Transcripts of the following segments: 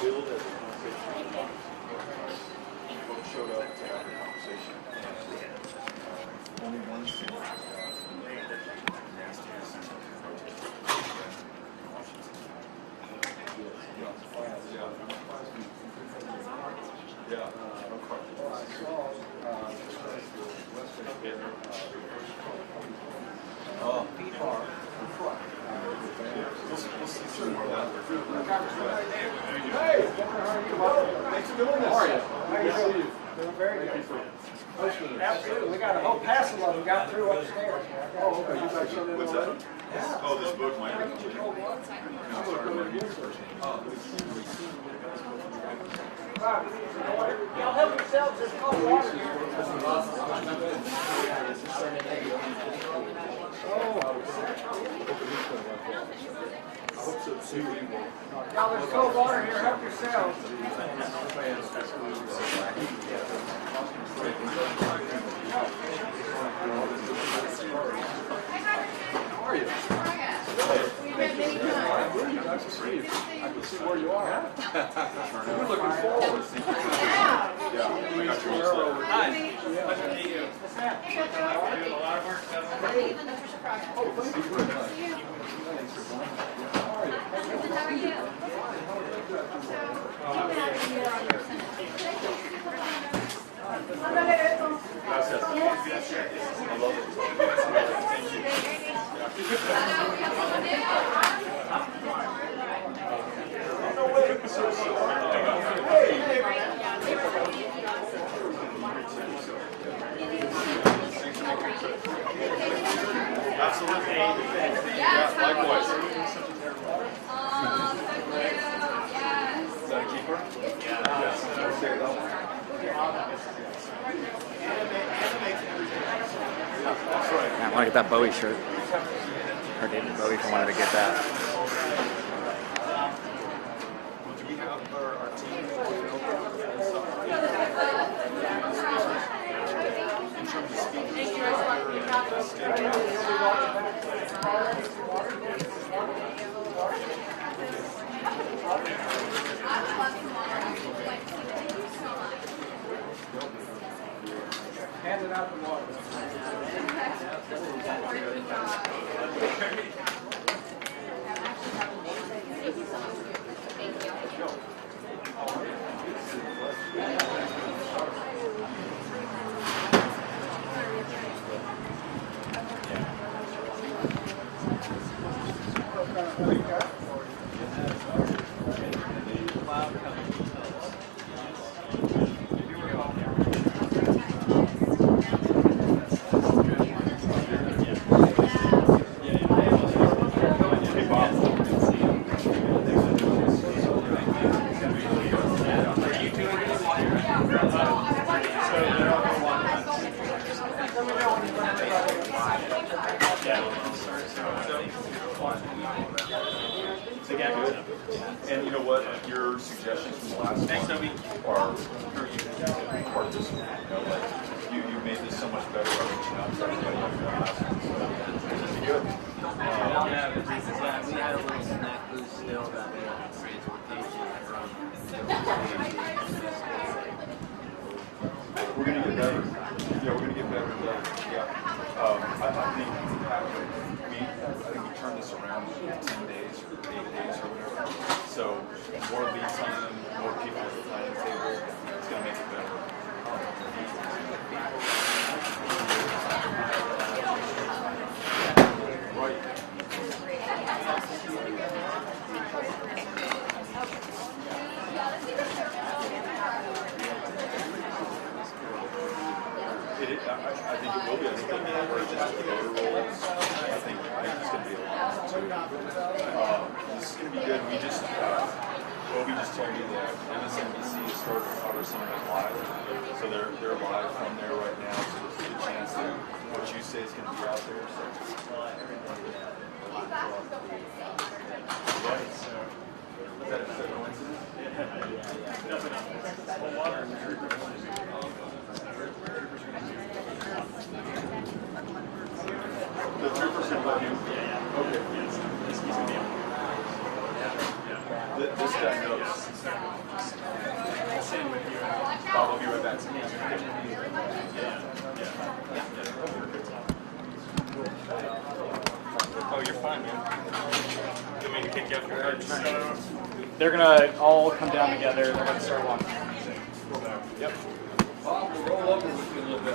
billed as a conversation. Folks showed up to have a conversation. Only one single. Thanks for doing this. How are you? How you doing? Doing very good. Absolutely. We got a whole passel of them got through upstairs. Oh, okay. You guys showed What's that? Oh, this book might be. Y'all help yourselves. There's cold water here. Y'all, there's cold water here. Help yourselves. How are you? We've met many times. Nice to see you. I can see where you are. We're looking forward. Yeah. Yeah, I got your newsletter. Hi. Pleasure to meet you. Doing a lot of work. Oh, thank you very much. Thanks for coming. How are you? How are you? Gracias. I love Absolutely. Yeah, likewise. Is that a keeper? Yes. That's right. I want to get that Bowie shirt. Or David Bowie if I wanted to get that. Do we have our team? In terms of Hand it out the water. And you know what? Your suggestions from the last one are part of this one. You know, like you made this so much better by reaching out to everybody after the last one. So this is good. We had a little snack booth still that we had transportation from. We're gonna get better. Yeah, we're gonna get better and better. Yeah. I think we turned this around in 10 days or 8 days or whatever. So more lead time, more people at the dining table. It's gonna make it better. Right. I think it will be. I think it'll be more just the voter rolls. I think it's going to be a lot too. This is going to be good. Obi just told me that MSNBC is starting to cover some of it live. So they're live from there right now. So there's a good chance that what you say is going to be out there. So. Right. So is that a coincidence? The 3% let you? Okay. This guy knows. Bob will be right back. Oh, you're fine, man. You mean to kick you off your head? They're gonna all come down together. They're gonna start walking. Yep. Bob, we'll roll over with you a little bit.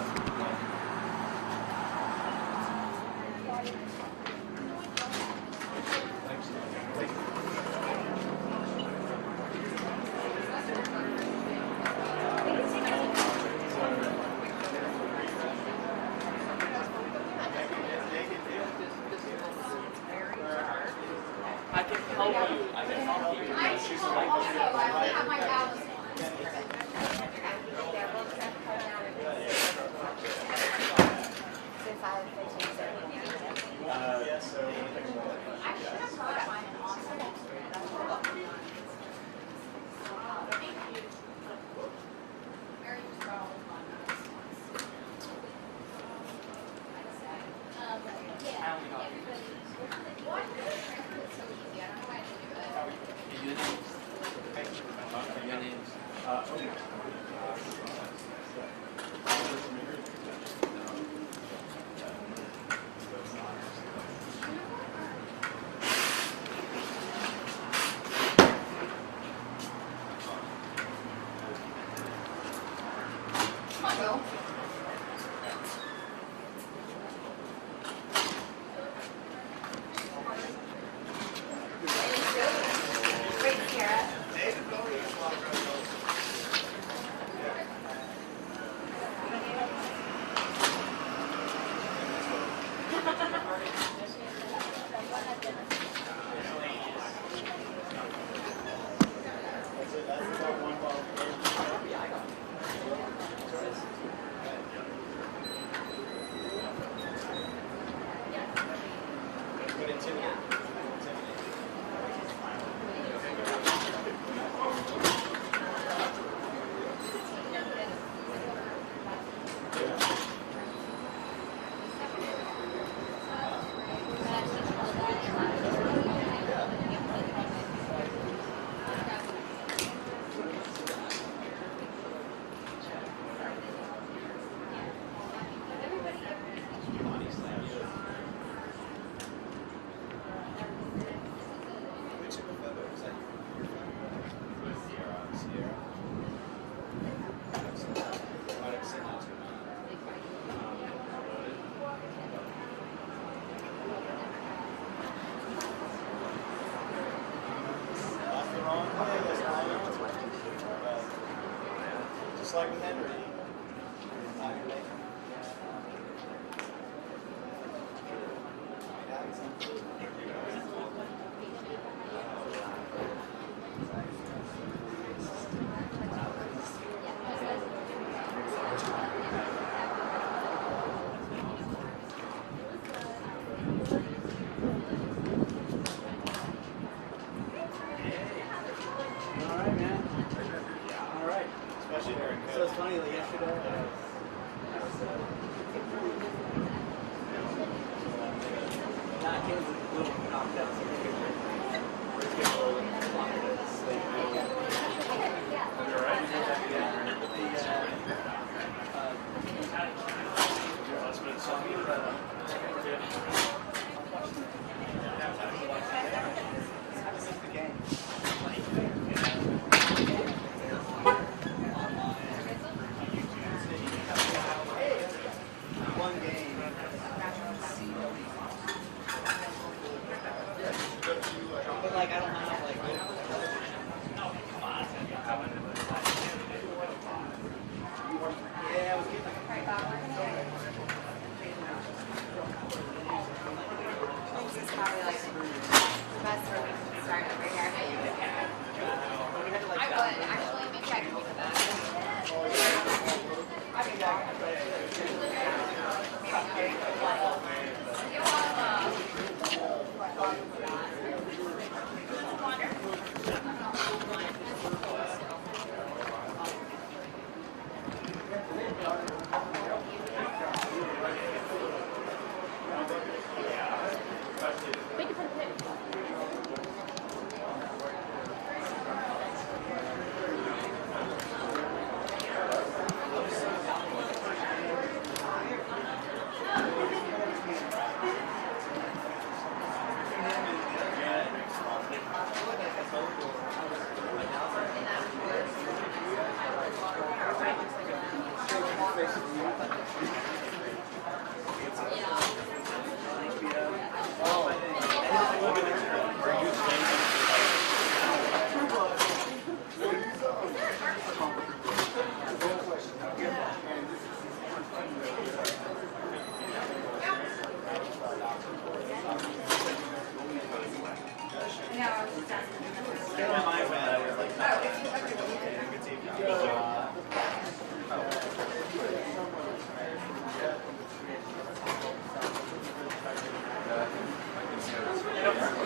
I can help you. I can help you. She's like, Like with Henry. All right, man. All right. Especially during COVID. So it's funny, like,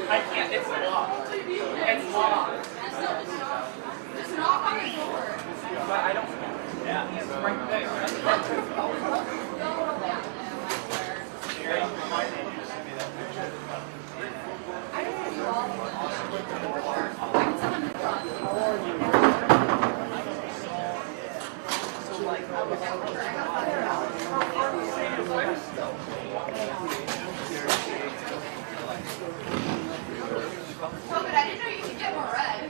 I can't. It's locked. It's locked. Just knock on the door. But I don't. Yeah. It's right there. Oh, but I didn't know you could get more red.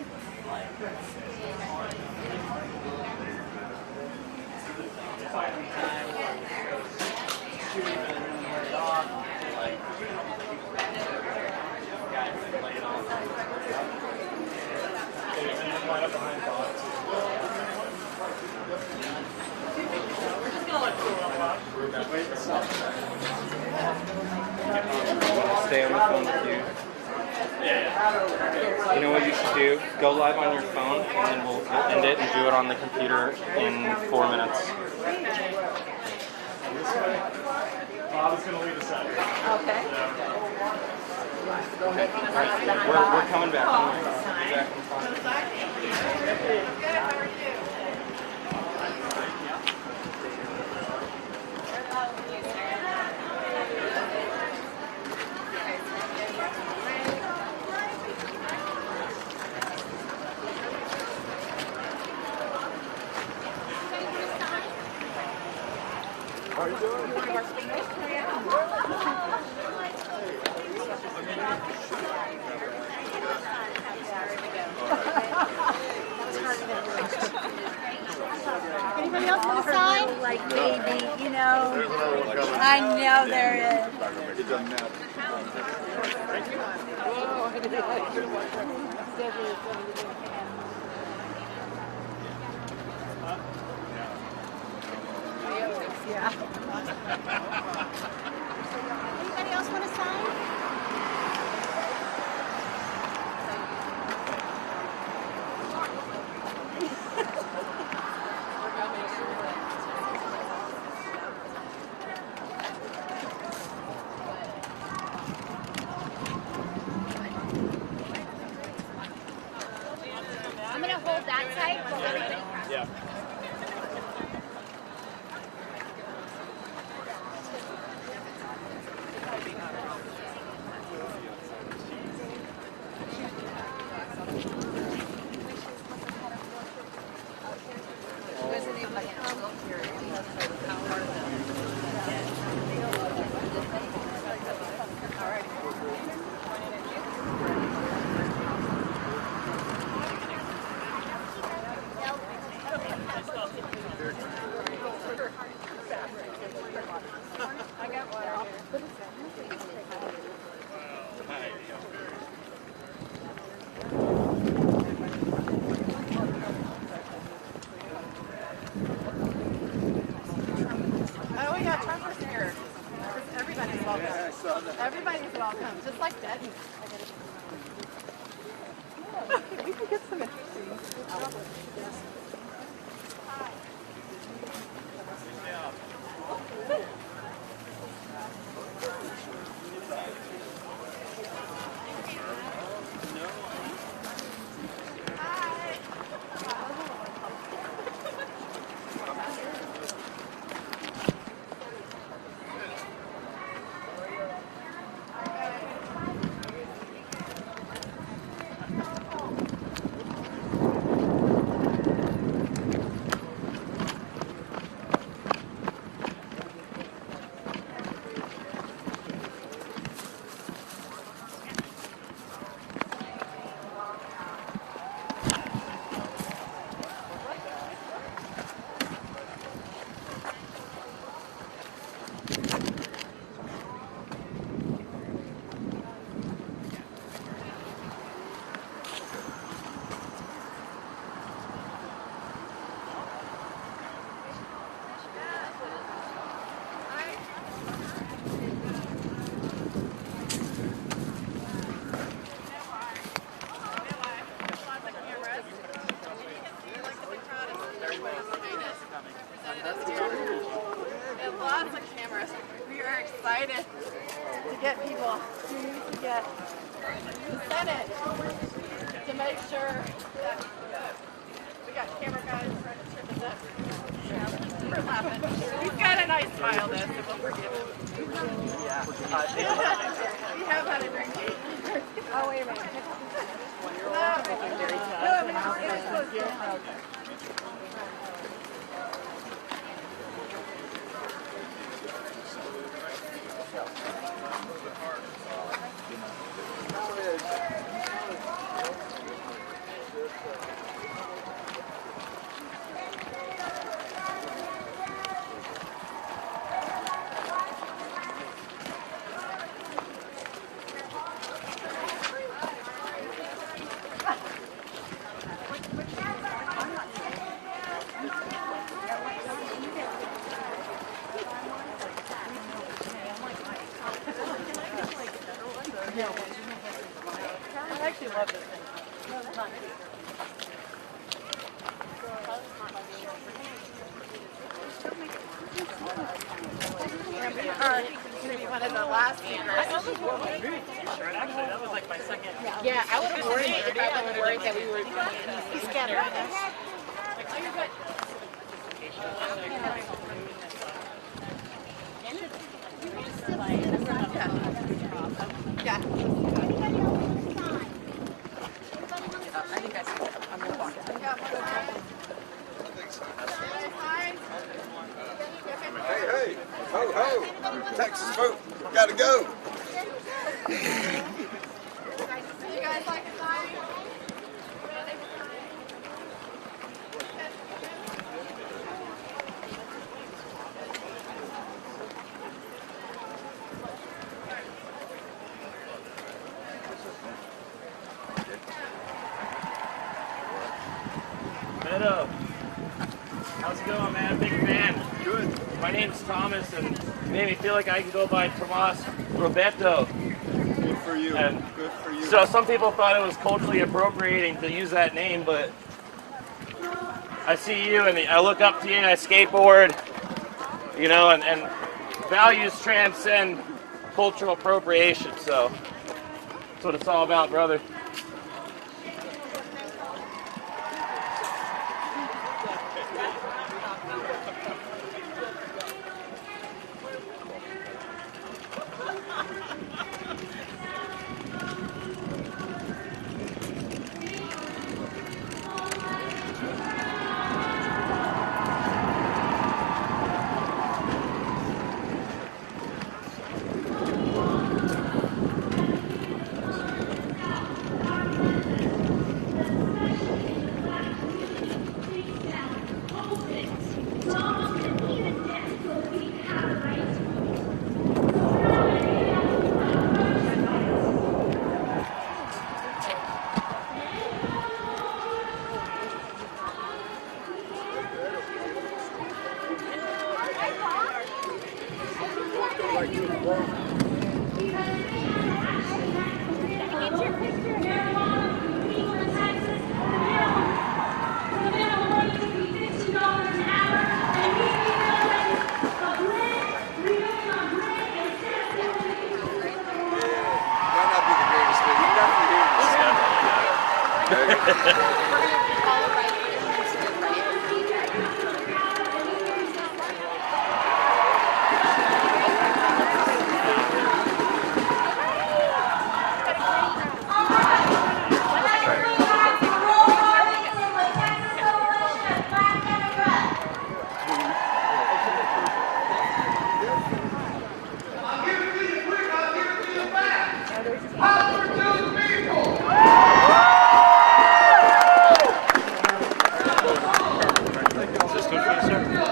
Stay on the phone with you. You know what you should do? Go live on your phone, and then we'll end it and do it on the computer in 4 minutes. Bob is going to lead us out here. Okay. Okay. All right. We're coming back. Back in 5 minutes. Anybody else want to sign? Like maybe, you know. I know there is. It doesn't matter. Yeah. Anybody else want to sign? I'm gonna hold that tight while everybody cracks. Yeah. I actually love this thing. Going to be one of the last speakers. Actually, that was like my second. Yeah, I would have worried if I would have worried that we were scattered. Yeah. I think I see it. I'm going to walk it. Hey, ho, ho, Texas folk, gotta go. You guys like a sign? Beto, how's it going, man? Big fan. Good. My name's Thomas, and it made me feel like I can go by Tomas Roberto. Good for you. And Good for you. so some people thought it was culturally appropriating to use that name, but I see you and I look up to you and I skateboard, you know, and values transcend cultural appropriation, so that's what it's all about, brother.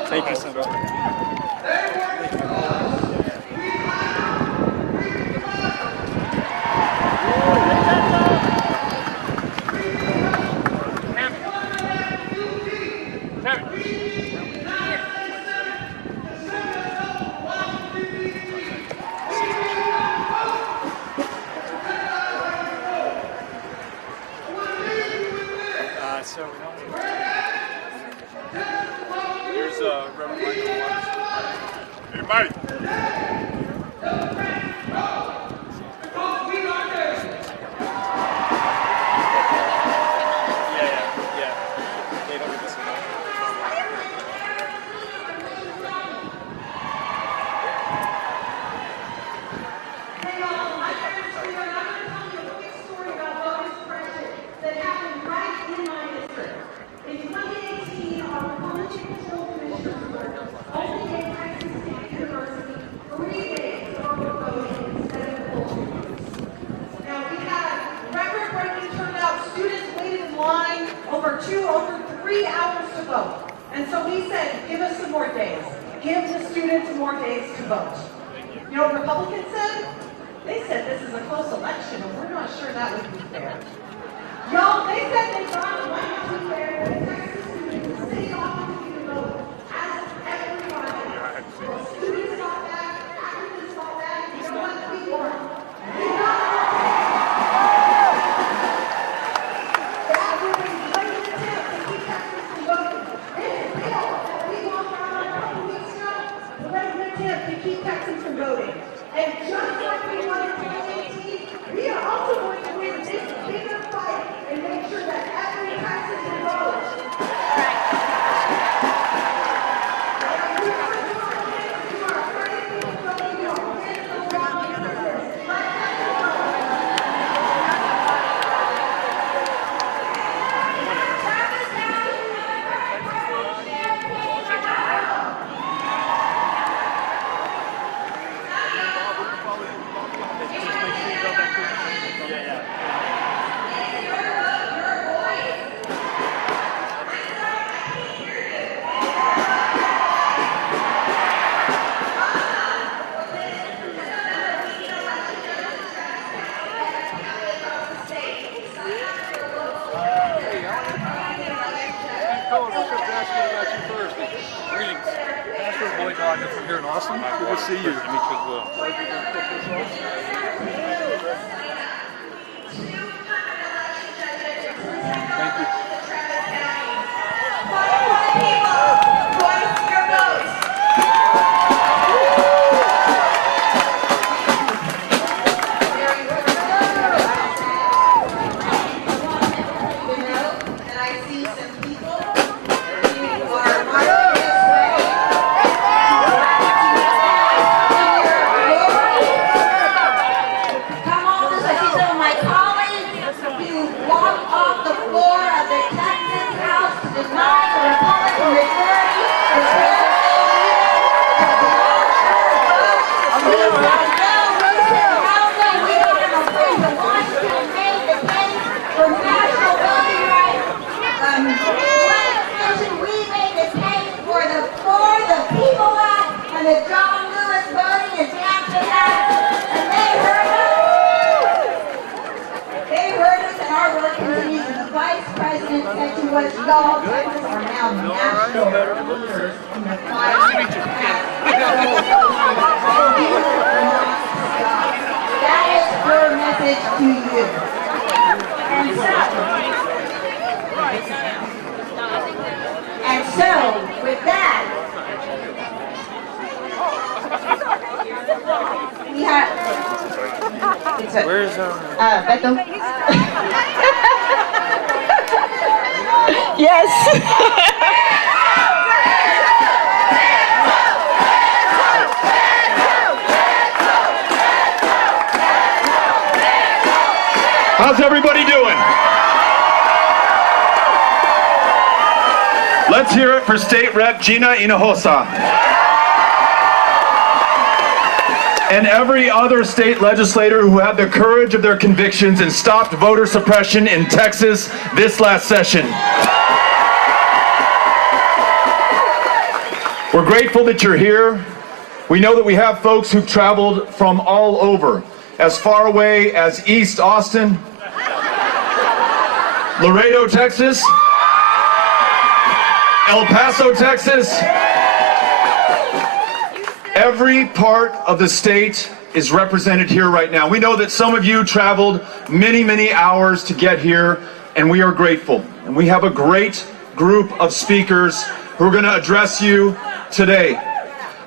Thank you so much. Here's Reverend Michael Waters. Hey, Mike. They don't get this enough. in my district. In 2018, our Republican control commissioners only gave Texas State University 3 days of voting instead of 4. Now we had record-breaking turnout. Students waited in line over 3 hours to vote. And so we said, give us some more days. Give the students more days to vote. You know what Republicans said? They said this is a close election and we're not sure that would be fair. Y'all, they said they thought it might not be fair, but Texas students, the city opportunity to vote as everybody. Students fought back, activists fought back, you know what? We won. We got it. That was a blatant attempt to keep Texas from voting. This bill that we walked around a couple weeks ago was an attempt to keep Texans from voting. And just like we won in 2018, we are also going to win this bigger fight and make sure that every Texan can vote. Lloyd Doggett from here in Austin. Good to see you. Nice to meet you as well. Thank you. Voice your votes. And I see some people who are marching this way. Come on, I see some of my colleagues who walked off the floor of the Texas House to deny the Republican majority the the John Lewis Voting Enhancement Act, and they heard us. They heard us, and our work continues. And the Vice President said to us, y'all, Texans are now national leaders in the fight. That is her message to you. And so, with that, we have. Where's Beto? Yes. How's everybody doing? Let's hear it for State Rep Gina Hinojosa. And every other state legislator who had the courage of their convictions and stopped voter suppression in Texas this last session. We're grateful that you're here. We know that we have folks who've traveled from all over, as far away as East Austin, Laredo, Texas, El Paso, Texas. Every part of the state is represented here right now. We know that some of you traveled many, many hours to get here, and we are grateful. And we have a great group of speakers who are going to address you today.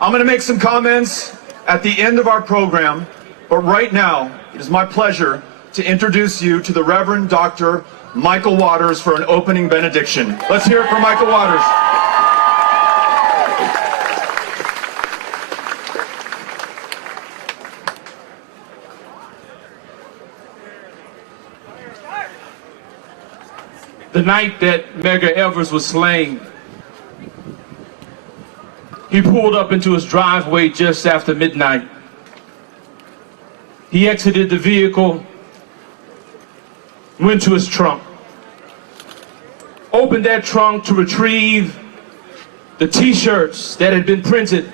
I'm going to make some comments at the end of our program, but right now, it is my pleasure to introduce you to the Reverend Dr. Michael Waters for an opening benediction. Let's hear it for Michael Waters. the night that Medgar Evers was slain, he pulled up into his driveway just after midnight. He exited the vehicle, went to his trunk, opened that trunk to retrieve the T-shirts that had been printed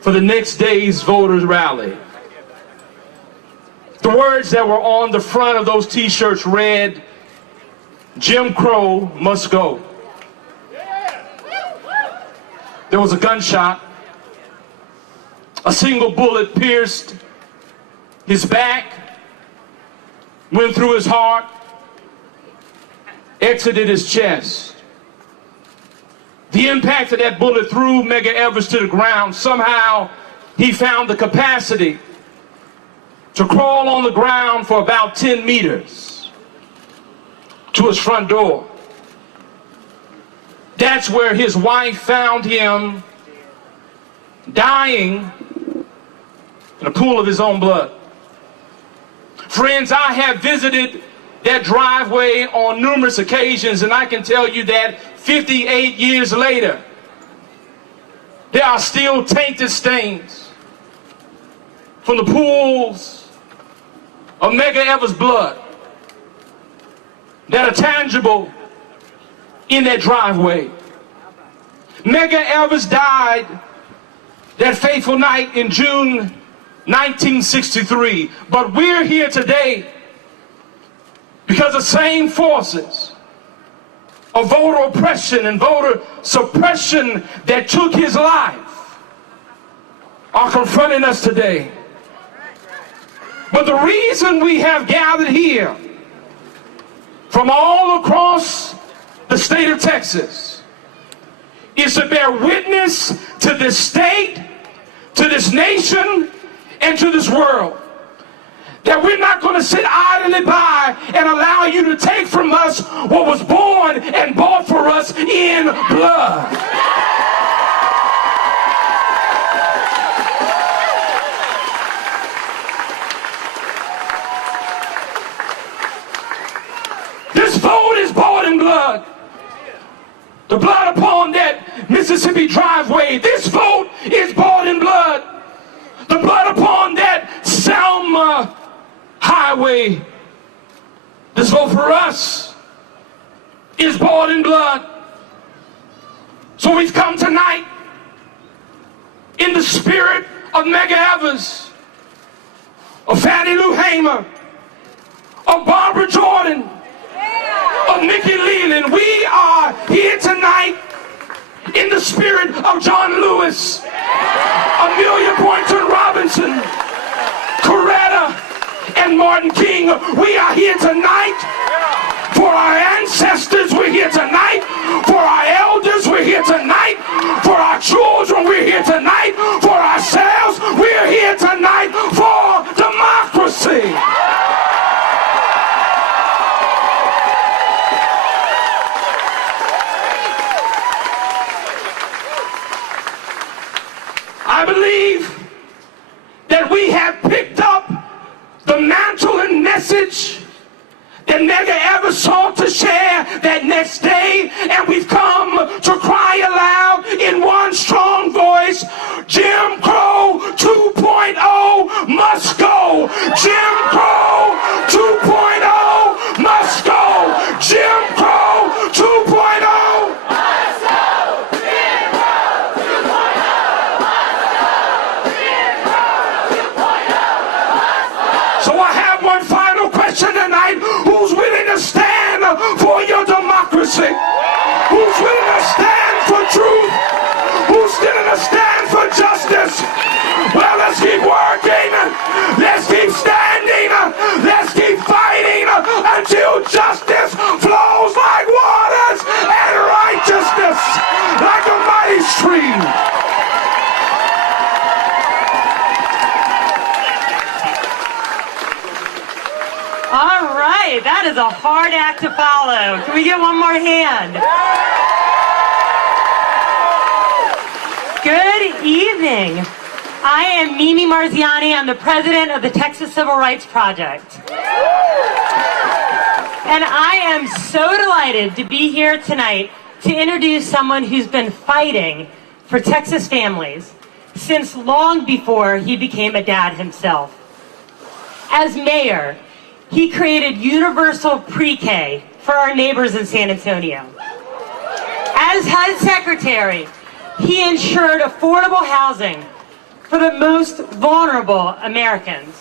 for the next day's voters' rally. The words that were on the front of those T-shirts read, "Jim Crow must go." There was a gunshot. A single bullet pierced his back, went through his heart, exited his chest. The impact of that bullet threw Medgar Evers to the ground. Somehow, he found the capacity to crawl on the ground for about 10 meters to his front door. That's where his wife found him dying in a pool of his own blood. Friends, I have visited that driveway on numerous occasions, and I can tell you that 58 years later, there are still tainted stains from the pools of Medgar Evers' blood that are tangible in that driveway. Medgar Evers died that fateful night in June 1963, but we're here today because the same forces of voter oppression and voter suppression that took his life are confronting us today. But the reason we have gathered here from all across the state of Texas is to bear witness to this state, to this nation, and to this world. That we're not going to sit idly by and allow you to take from us what was born and bought for us in blood. This vote is bought in blood. The blood upon that Mississippi driveway. This vote is bought in blood. The blood upon that Selma highway. This vote for us is bought in blood. So we've come tonight in the spirit of Medgar Evers, of Fannie Lou Hamer, of Barbara Jordan, of Nikki Leland. We are here tonight in the spirit of John Lewis, Amelia Boynton Robinson, Coretta, and Martin King. We are here tonight for our ancestors. We're here tonight for our elders. We're here tonight for our children. We're here tonight for ourselves. We're here tonight for democracy. I believe that we have picked up the mantle and message that Medgar Evers sought to share that next day, and we've come to cry aloud in one strong voice, Jim Crow 2.0 must go. Jim Crow 2.0 must go. Jim Crow 2.0 must go. Jim Crow 2.0 must go. Jim Crow 2.0 must go. So I have one final question tonight. Who's willing to stand for your democracy? Who's willing to stand for truth? Who's willing to stand for justice? Well, let's keep working. Let's keep standing. Let's keep fighting until justice flows like waters and righteousness like a mighty stream. All right, that is a hard act to follow. Can we get one more hand? Good evening. I am Mimi Marziani. I'm the president of the Texas Civil Rights Project. And I am so delighted to be here tonight to introduce someone who's been fighting for Texas families since long before he became a dad himself. As mayor, he created universal pre-K for our neighbors in San Antonio. As HUD secretary, he ensured affordable housing for the most vulnerable Americans.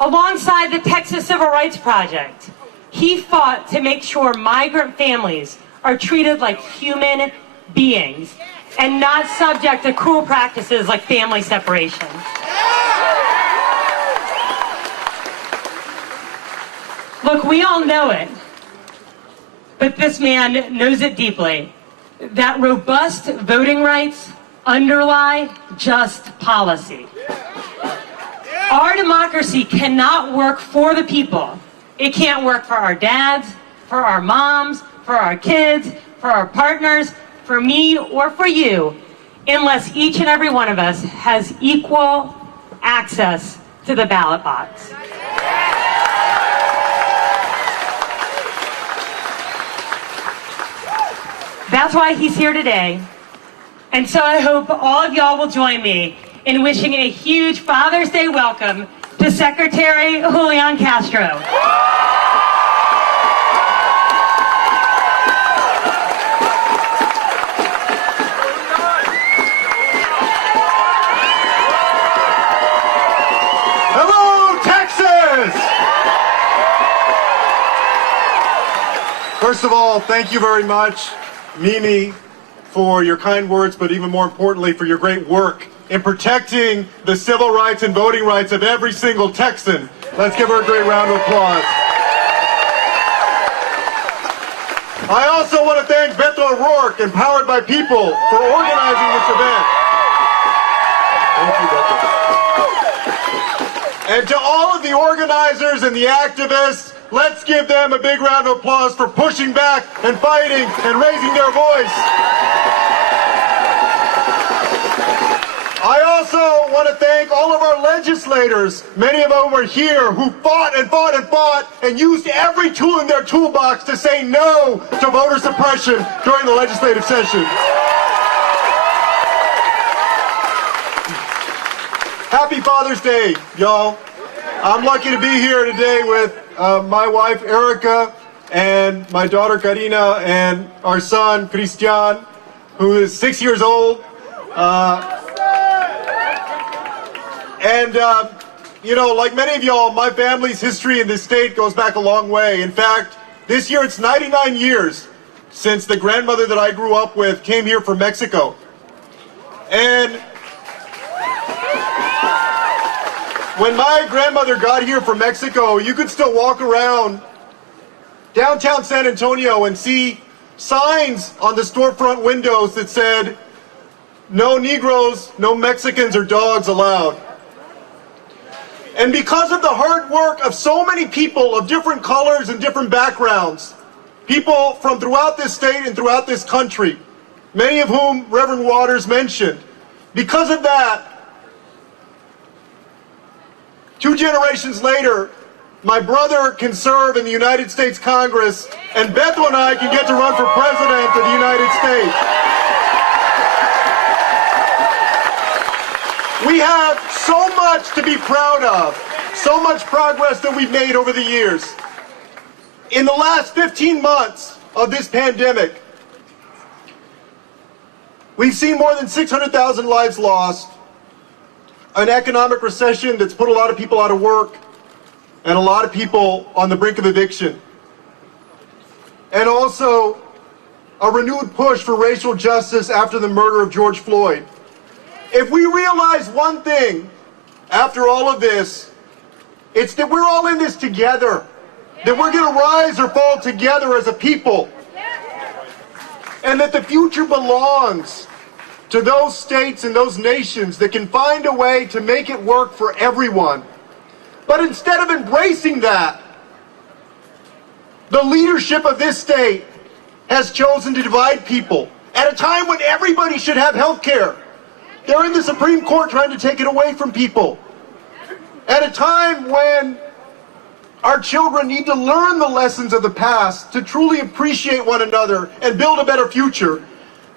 Alongside the Texas Civil Rights Project, he fought to make sure migrant families are treated like human beings and not subject to cruel practices like family separation. Look, we all know it, but this man knows it deeply, that robust voting rights underlie just policy. Our democracy cannot work for the people. It can't work for our dads, for our moms, for our kids, for our partners, for me, or for you, unless each and every one of us has equal access to the ballot box. That's why he's here today. And so I hope all of y'all will join me in wishing a huge Father's Day welcome to Secretary Julián Castro. Hello, Texas! First of all, thank you very much, Mimi, for your kind words, but even more importantly, for your great work in protecting the civil rights and voting rights of every single Texan. Let's give her a great round of applause. I also want to thank Beto O'Rourke and Powered by People for organizing this event. Thank you, Beto. And to all of the organizers and the activists, let's give them a big round of applause for pushing back and fighting and raising their voice. I also want to thank all of our legislators, many of whom are here, who fought and fought and fought and used every tool in their toolbox to say no to voter suppression during the legislative session. Happy Father's Day, y'all. I'm lucky to be here today with my wife, Erica, and my daughter, Karina, and our son, Christian, who is 6 years old. You know, like many of y'all, my family's history in this state goes back a long way. In fact, this year it's 99 years since the grandmother that I grew up with came here from Mexico. And when my grandmother got here from Mexico, you could still walk around downtown San Antonio and see signs on the storefront windows that said, "No Negroes, no Mexicans or dogs allowed." And because of the hard work of so many people of different colors and different backgrounds, people from throughout this state and throughout this country, many of whom Reverend Waters mentioned, because of that, 2 generations later, my brother can serve in the United States Congress, and Beto and I can get to run for President of the United States. We have so much to be proud of, so much progress that we've made over the years. In the last 15 months of this pandemic, we've seen more than 600,000 lives lost, an economic recession that's put a lot of people out of work, and a lot of people on the brink of eviction. And also a renewed push for racial justice after the murder of George Floyd. If we realize one thing after all of this, it's that we're all in this together, that we're going to rise or fall together as a people, and that the future belongs to those states and those nations that can find a way to make it work for everyone. But instead of embracing that, the leadership of this state has chosen to divide people at a time when everybody should have health care. They're in the Supreme Court trying to take it away from people. At a time when Our children need to learn the lessons of the past to truly appreciate one another and build a better future.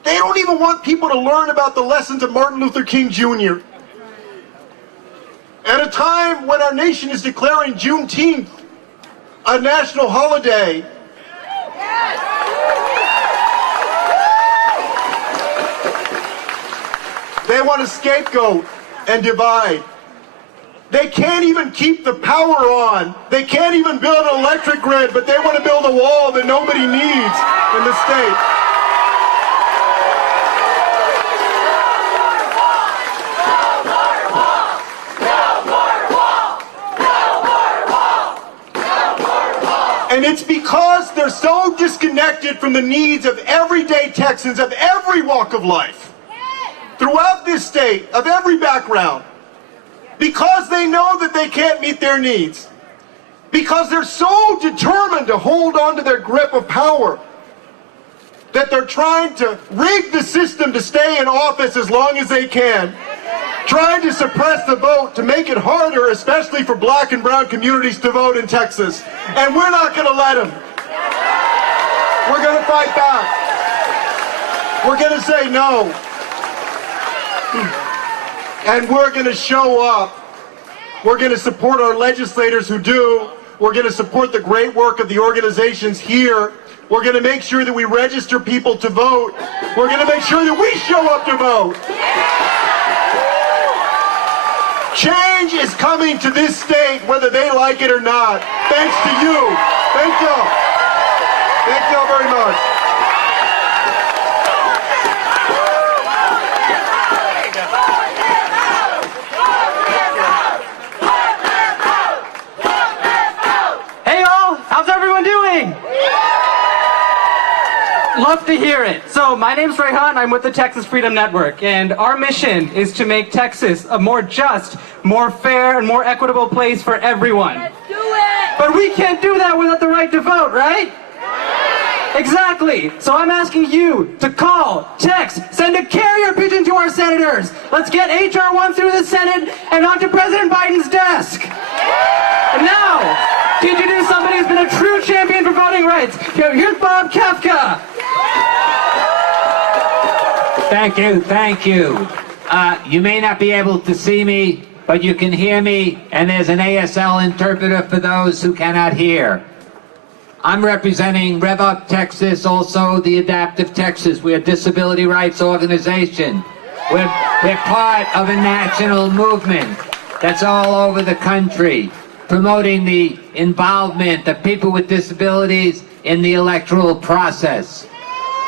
They don't even want people to learn about the lessons of Martin Luther King Jr. At a time when our nation is declaring Juneteenth a national holiday, they want to scapegoat and divide. They can't even keep the power on. They can't even build an electric grid, but they want to build a wall that nobody needs in the state. And it's because they're so disconnected from the needs of everyday Texans of every walk of life, throughout this state, of every background, because they know that they can't meet their needs, because they're so determined to hold on to their grip of power, that they're trying to rig the system to stay in office as long as they can, trying to suppress the vote to make it harder, especially for black and brown communities, to vote in Texas. And we're not going to let them. We're going to fight back. We're going to say no. And we're going to show up. We're going to support our legislators who do. We're going to support the great work of the organizations here. We're going to make sure that we register people to vote. We're going to make sure that we show up to vote. Change is coming to this state whether they like it or not. Thanks to you. Thank y'all. Thank y'all very much. Hey y'all, how's everyone doing? Love to hear it. So my name's Rayhan, I'm with the Texas Freedom Network, and our mission is to make Texas a more just, more fair, and more equitable place for everyone. Let's do it! But we can't do that without the right to vote, right? Exactly. So I'm asking you to call, text, send a carrier pigeon to our senators. Let's get HR 1 through the Senate and onto President Biden's desk. And now, to introduce somebody who's been a true champion for voting rights, here's Bob Kafka. Thank you, thank you. You may not be able to see me, but you can hear me, and there's an ASL interpreter for those who cannot hear. I'm representing Rev Up Texas, also the Adaptive Texas. We're a disability rights organization. We're part of a national movement that's all over the country, promoting the involvement of people with disabilities in the electoral process.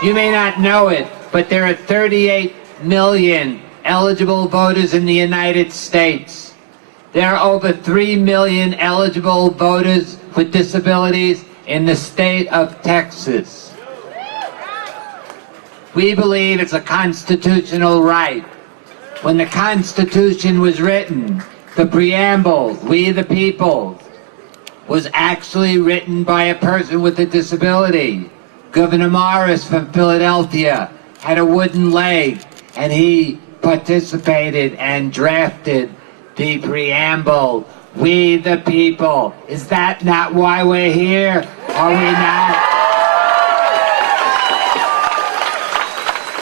You may not know it, but there are 38 million eligible voters in the United States. There are over 3 million eligible voters with disabilities in the state of Texas. We believe it's a constitutional right. When the Constitution was written, the preamble, "We the People," was actually written by a person with a disability. Governor Morris from Philadelphia had a wooden leg, and he participated and drafted the preamble, "We the People." Is that not why we're here? Are we not?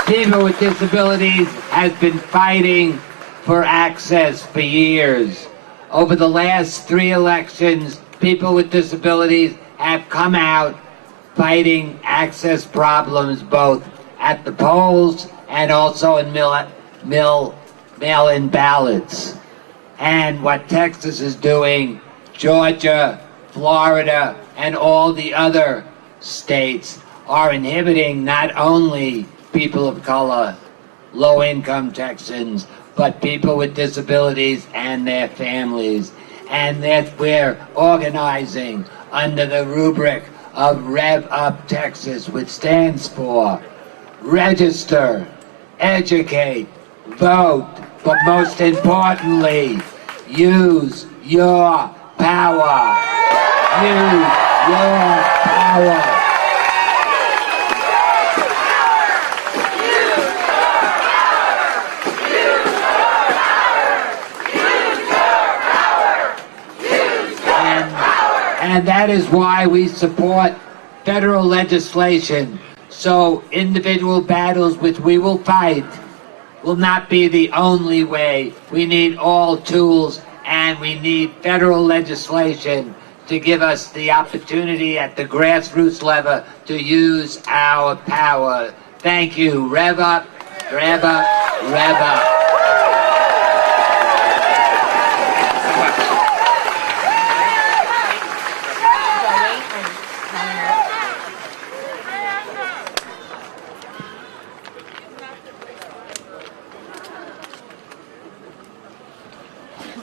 People with disabilities has been fighting for access for years. Over the last 3 elections, people with disabilities have come out fighting access problems both at the polls and also in mail-in ballots. And what Texas is doing, Georgia, Florida, and all the other states are inhibiting not only people of color, low-income Texans, but people with disabilities and their families. And that we're organizing under the rubric of Rev Up Texas, which stands for register, educate, vote, but most importantly, use your power. Use your power. is why we support federal legislation, so individual battles which we will fight will not be the only way. We need all tools, and we need federal legislation to give us the opportunity at the grassroots level to use our power. Thank you. Rev up, rev up, rev up.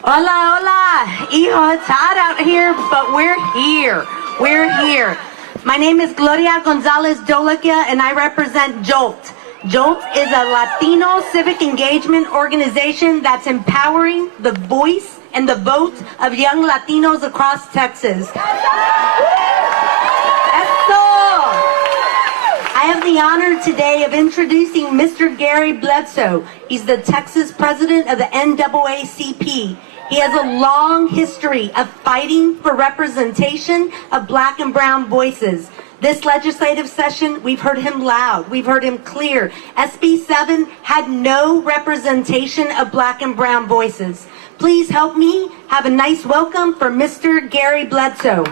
Hola, hola. Hijo, it's hot out here, but we're here. We're here. My name is Gloria Gonzalez Dolica, and I represent JOLT. JOLT is a Latino civic engagement organization that's empowering the voice and the vote of young Latinos across Texas. I have the honor today of introducing Mr. Gary Bledsoe. He's the Texas president of the NAACP. He has a long history of fighting for representation of black and brown voices. This legislative session, we've heard him loud, we've heard him clear. SB 7 had no representation of black and brown voices. Please help me have a nice welcome for Mr. Gary Bledsoe.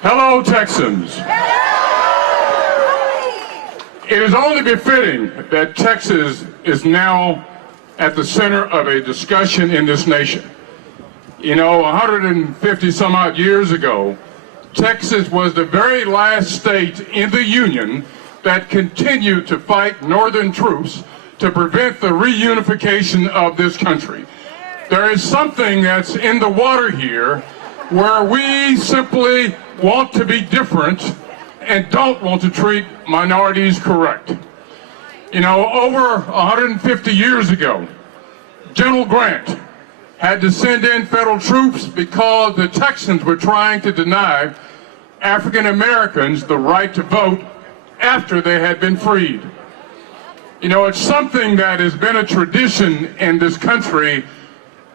Hello, Texans. It is only befitting that Texas is now at the center of a discussion in this nation. You know, 150 some odd years ago, Texas was the very last state in the Union that continued to fight Northern troops to prevent the reunification of this country. There is something that's in the water here where we simply want to be different and don't want to treat minorities correct. You know, over 150 years ago, General Grant had to send in federal troops because the Texans were trying to deny African Americans the right to vote after they had been freed. You know, it's something that has been a tradition in this country,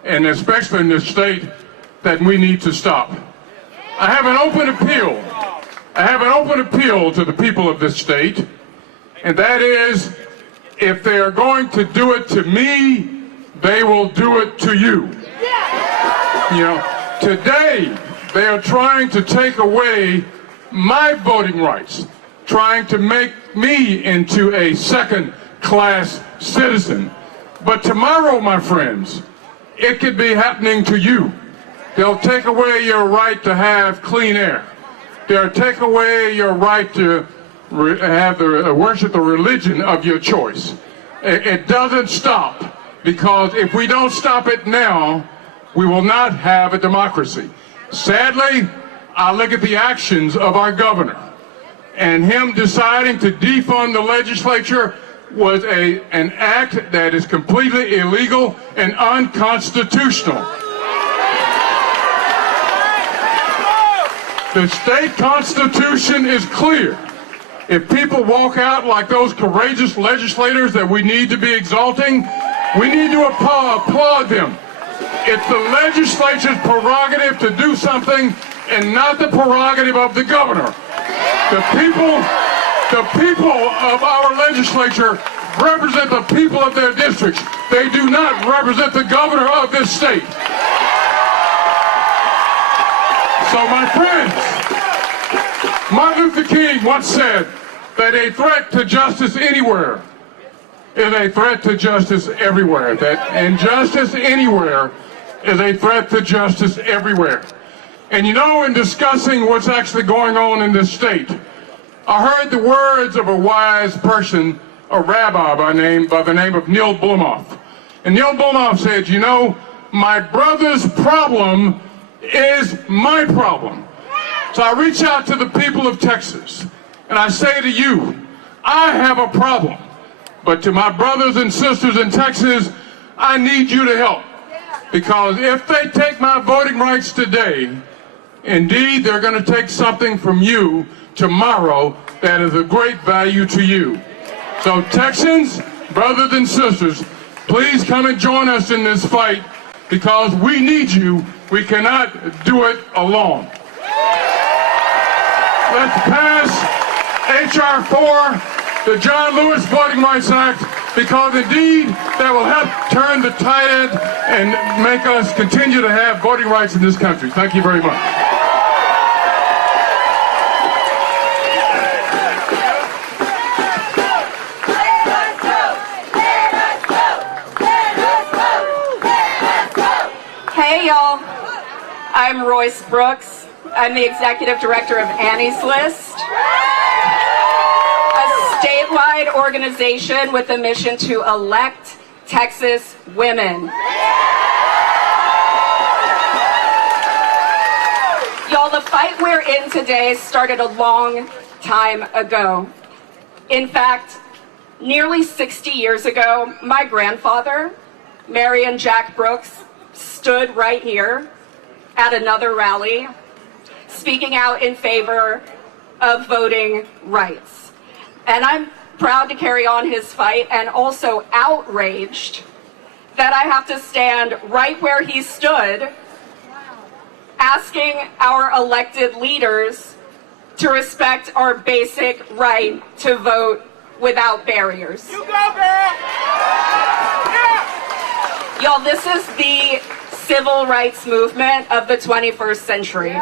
and especially in this state, that we need to stop. I have an open appeal. I have an open appeal to the people of this state, and that is, if they are going to do it to me, they will do it to you. You know, today they are trying to take away my voting rights, trying to make me into a second-class citizen. But tomorrow, my friends, it could be happening to you. They'll take away your right to have clean air. They'll take away your right to worship the religion of your choice. It doesn't stop, because if we don't stop it now, we will not have a democracy. Sadly, I look at the actions of our governor, and him deciding to defund the legislature was an act that is completely illegal and unconstitutional. The state constitution is clear. If people walk out like those courageous legislators that we need to be exalting, we need to applaud them. It's the legislature's prerogative to do something and not the prerogative of the governor. The people of our legislature represent the people of their districts. They do not represent the governor of this state. So, my friends, Martin Luther King once said that a threat to justice anywhere is a threat to justice everywhere. That injustice anywhere is a threat to justice everywhere. And you know, in discussing what's actually going on in this state, I heard the words of a wise person, a rabbi by the name of Neil Blumhoff. And Neil Blumhoff said, you know, my brother's problem is my problem. So I reach out to the people of Texas, and I say to you, I have a problem. But to my brothers and sisters in Texas, I need you to help. Because if they take my voting rights today, indeed they're going to take something from you tomorrow that is of great value to you. So Texans, brothers and sisters, please come and join us in this fight because we need you. We cannot do it alone. Let's pass H.R. 4, the John Lewis Voting Rights Act, because indeed that will help turn the tide and make us continue to have voting rights in this country. Thank you very much. Hey y'all, I'm Royce Brooks. I'm the executive director of Annie's List, a statewide organization with a mission to elect Texas women. Y'all, the fight we're in today started a long time ago. In fact, nearly 60 years ago, my grandfather, Marion Jack Brooks, stood right here at another rally speaking out in favor of voting rights. And I'm proud to carry on his fight and also outraged that I have to stand right where he stood asking our elected leaders to respect our basic right to vote without barriers. You go, girl! Yeah! Y'all, this is the civil rights movement of the 21st century.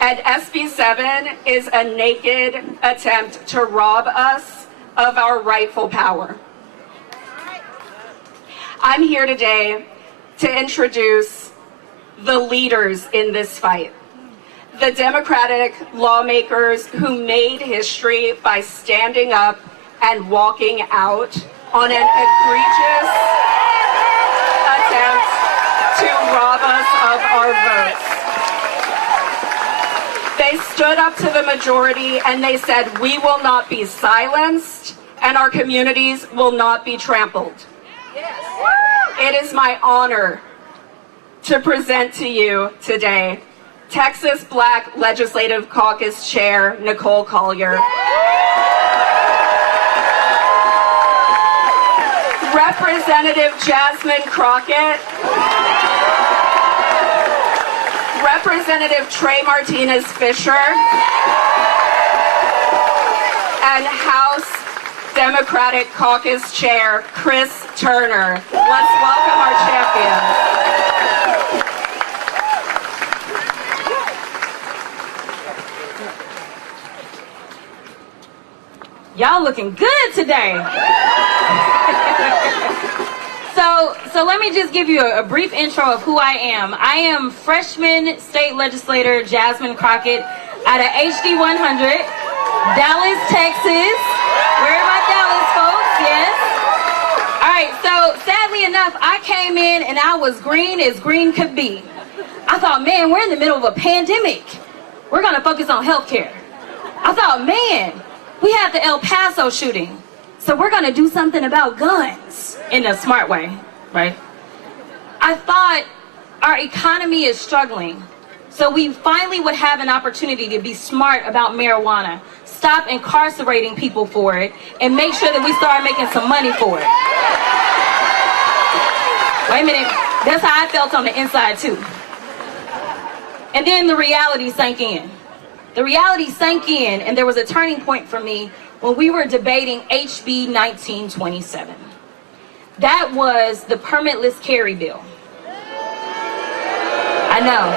And SB 7 is a naked attempt to rob us of our rightful power. I'm here today to introduce the leaders in this fight. The Democratic lawmakers who made history by standing up and walking out on an egregious attempt to rob us of our votes. They stood up to the majority and they said, we will not be silenced and our communities will not be trampled. It is my honor to present to you today Texas Black Legislative Caucus Chair Nicole Collier. Representative Jasmine Crockett, Representative Trey Martinez Fisher, and House Democratic Caucus Chair Chris Turner. Let's welcome our champions. Y'all looking good today. So let me just give you a brief intro of who I am. I am freshman state legislator Jasmine Crockett out of HD 100, Dallas, Texas. Where are my Dallas folks? Yes. All right, so sadly enough, I came in and I was green as green could be. I thought, man, we're in the middle of a pandemic. We're gonna focus on healthcare. I thought, man, we had the El Paso shooting, so we're gonna do something about guns in a smart way, right? I thought our economy is struggling, so we finally would have an opportunity to be smart about marijuana, stop incarcerating people for it, and make sure that we start making some money for it. Wait a minute, that's how I felt on the inside too. And then the reality sank in. The reality sank in, and there was a turning point for me when we were debating HB 1927. That was the permitless carry bill. I know.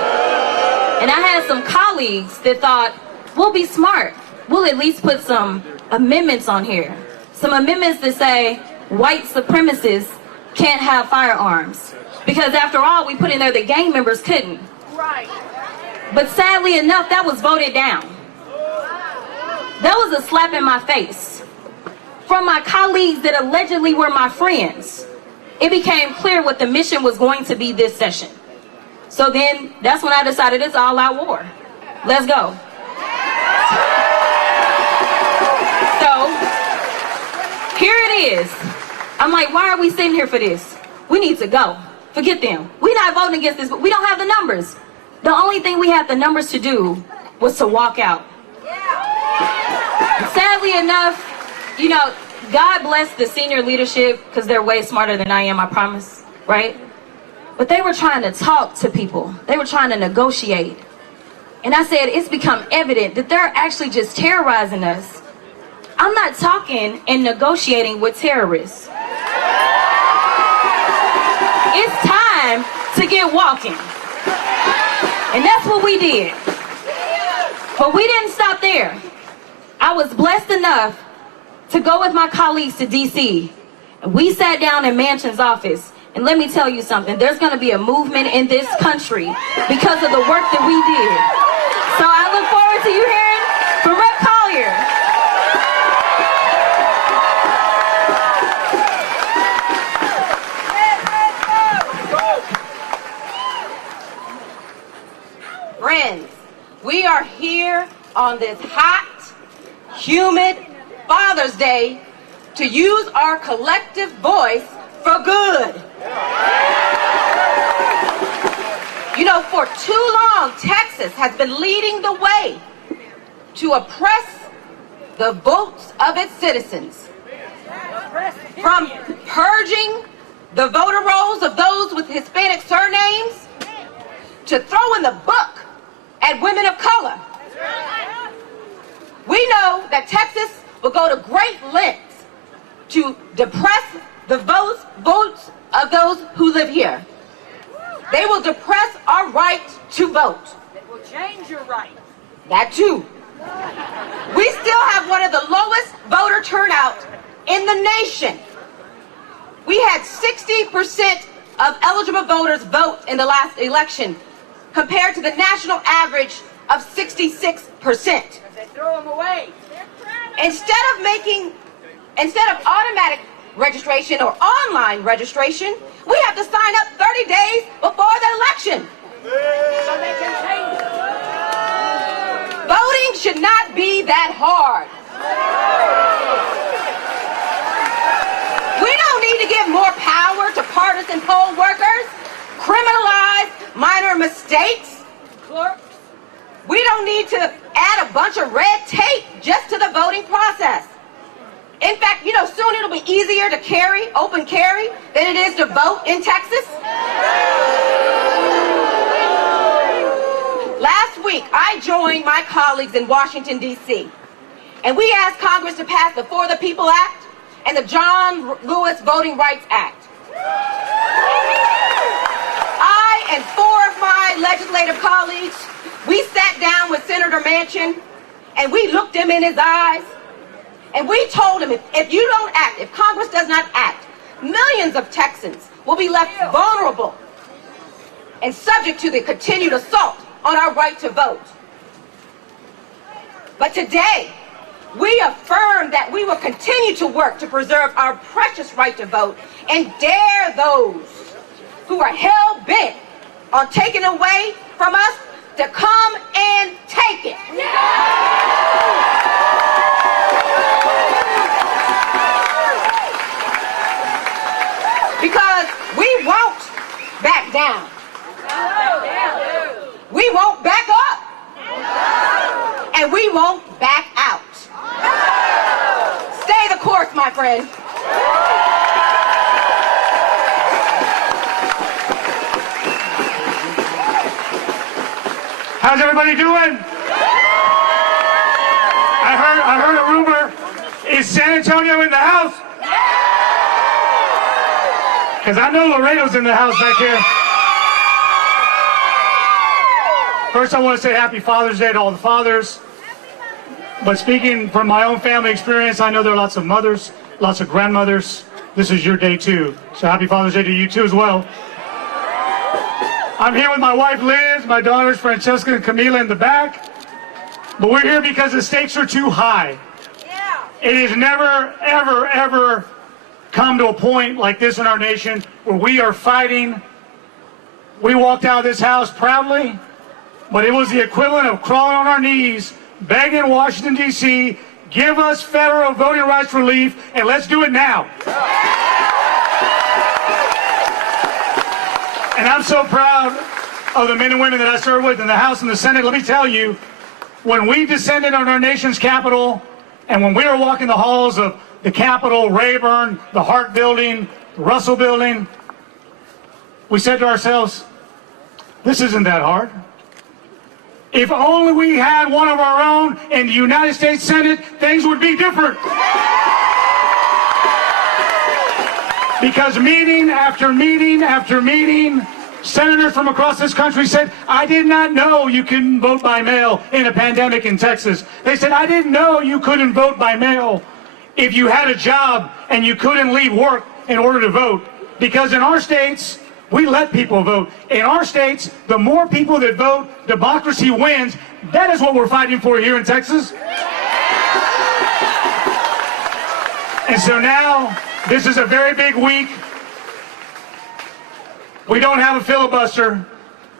And I had some colleagues that thought, we'll be smart. We'll at least put some amendments on here. Some amendments that say white supremacists can't have firearms. Because after all, we put in there that gang members couldn't. Right. But sadly enough, that was voted down. That was a slap in my face. From my colleagues that allegedly were my friends, it became clear what the mission was going to be this session. So then, that's when I decided it's all out war. Let's go. So, here it is. I'm like, why are we sitting here for this? We need to go. Forget them. We're not voting against this, but we don't have the numbers. The only thing we had the numbers to do was to walk out. Sadly enough, you know, God bless the senior leadership because they're way smarter than I am, I promise, right? But they were trying to talk to people. They were trying to negotiate. And I said, it's become evident that they're actually just terrorizing us. I'm not talking and negotiating with terrorists. It's time to get walking. And that's what we did. But we didn't stop there. I was blessed enough to go with my colleagues to DC. We sat down in Manchin's office. And let me tell you something, there's going to be a movement in this country because of the work that we did. So I look forward to you hearing from Rep. Collier. Friends, we are here on this hot, humid Father's Day to use our collective voice for good. You know, for too long, Texas has been leading the way to oppress the votes of its citizens. From purging the voter rolls of those with Hispanic surnames to throwing the book at women of color. We know that Texas will go to great lengths to depress the votes of those who live here. They will depress our right to vote. They will change your right. That too. We still have one of the lowest voter turnout in the nation. We had 60% of eligible voters vote in the last election, compared to the national average of 66%. They throw them away. Instead of automatic registration or online registration, we have to sign up 30 days before the election. So they can change it. Voting should not be that hard. We don't need to give more power to partisan poll workers, criminalize minor mistakes. We don't need to add a bunch of red tape just to the voting process. In fact, you know, soon it'll be easier to carry, open carry, than it is to vote in Texas. Last week, I joined my colleagues in Washington, D.C., and we asked Congress to pass the For the People Act and the John Lewis Voting Rights Act. I and 4 of my legislative colleagues, we sat down with Senator Manchin, and we looked him in his eyes, and we told him, if you don't act, if Congress does not act, millions of Texans will be left vulnerable and subject to the continued assault on our right to vote. But today, we affirm that we will continue to work to preserve our precious right to vote and dare those who are hell-bent on taking away from us to come and take it. Because we won't back down. We won't back up. And we won't back out. Stay the course, my friend. How's everybody doing? I heard a rumor. Is San Antonio in the house? Because I know Laredo's in the house back here. First, I want to say Happy Father's Day to all the fathers. But speaking from my own family experience, I know there are lots of mothers, lots of grandmothers. This is your day too. So Happy Father's Day to you too as well. I'm here with my wife Liz, my daughters Francesca and Camila in the back. But we're here because the stakes are too high. It has never, ever, ever come to a point like this in our nation where we are fighting. We walked out of this house proudly, but it was the equivalent of crawling on our knees, begging Washington, D.C., give us federal voting rights relief, and let's do it now. And I'm so proud of the men and women that I serve with in the House and the Senate. Let me tell you, when we descended on our nation's capital, And when we were walking the halls of the Capitol, Rayburn, the Hart Building, the Russell Building, we said to ourselves, this isn't that hard. If only we had one of our own in the United States Senate, things would be different. Because meeting after meeting after meeting, senators from across this country said, I did not know you couldn't vote by mail in a pandemic in Texas. They said, I didn't know you couldn't vote by mail if you had a job and you couldn't leave work in order to vote. Because in our states, we let people vote. In our states, the more people that vote, democracy wins. That is what we're fighting for here in Texas. And so now, this is a very big week. We don't have a filibuster,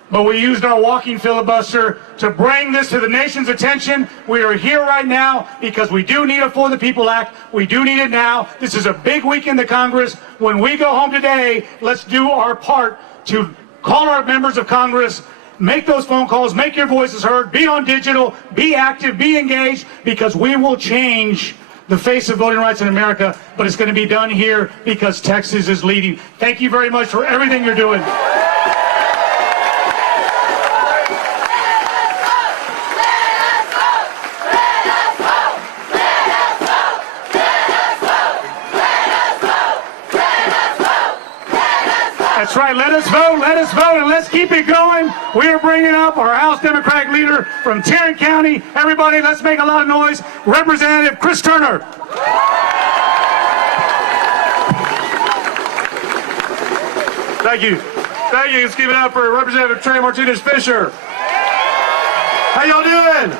but we used our walking filibuster to bring this to the nation's attention. We are here right now because we do need a For the People Act. We do need it now. This is a big week in the Congress. When we go home today, let's do our part to call our members of Congress, make those phone calls, make your voices heard, be on digital, be active, be engaged, because we will change the face of voting rights in America, but it's going to be done here because Texas is leading. Thank you very much for everything you're doing. That's right, let us vote, and let's keep it going. We are bringing up our House Democratic leader from Tarrant County. Everybody, let's make a lot of noise. Representative Chris Turner. Thank you. Thank you. Let's give it up for Representative Trey Martinez-Fisher. How y'all doing?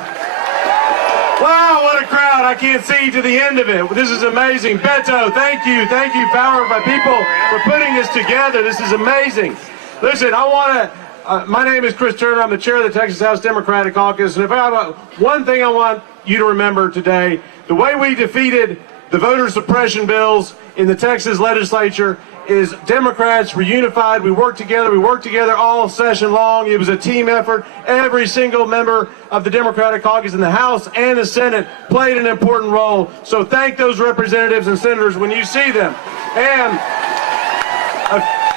Wow, what a crowd. I can't see to the end of it. This is amazing. Beto, thank you. Thank you, powered by people, for putting this together. This is amazing. Listen, I want to, my name is Chris Turner. I'm the chair of the Texas House Democratic Caucus. And if I have one thing I want you to remember today, the way we defeated the voter suppression bills in the Texas legislature is Democrats were unified. We worked together all session long. It was a team effort. Every single member of the Democratic caucus in the House and the Senate played an important role. So thank those representatives and senators when you see them. And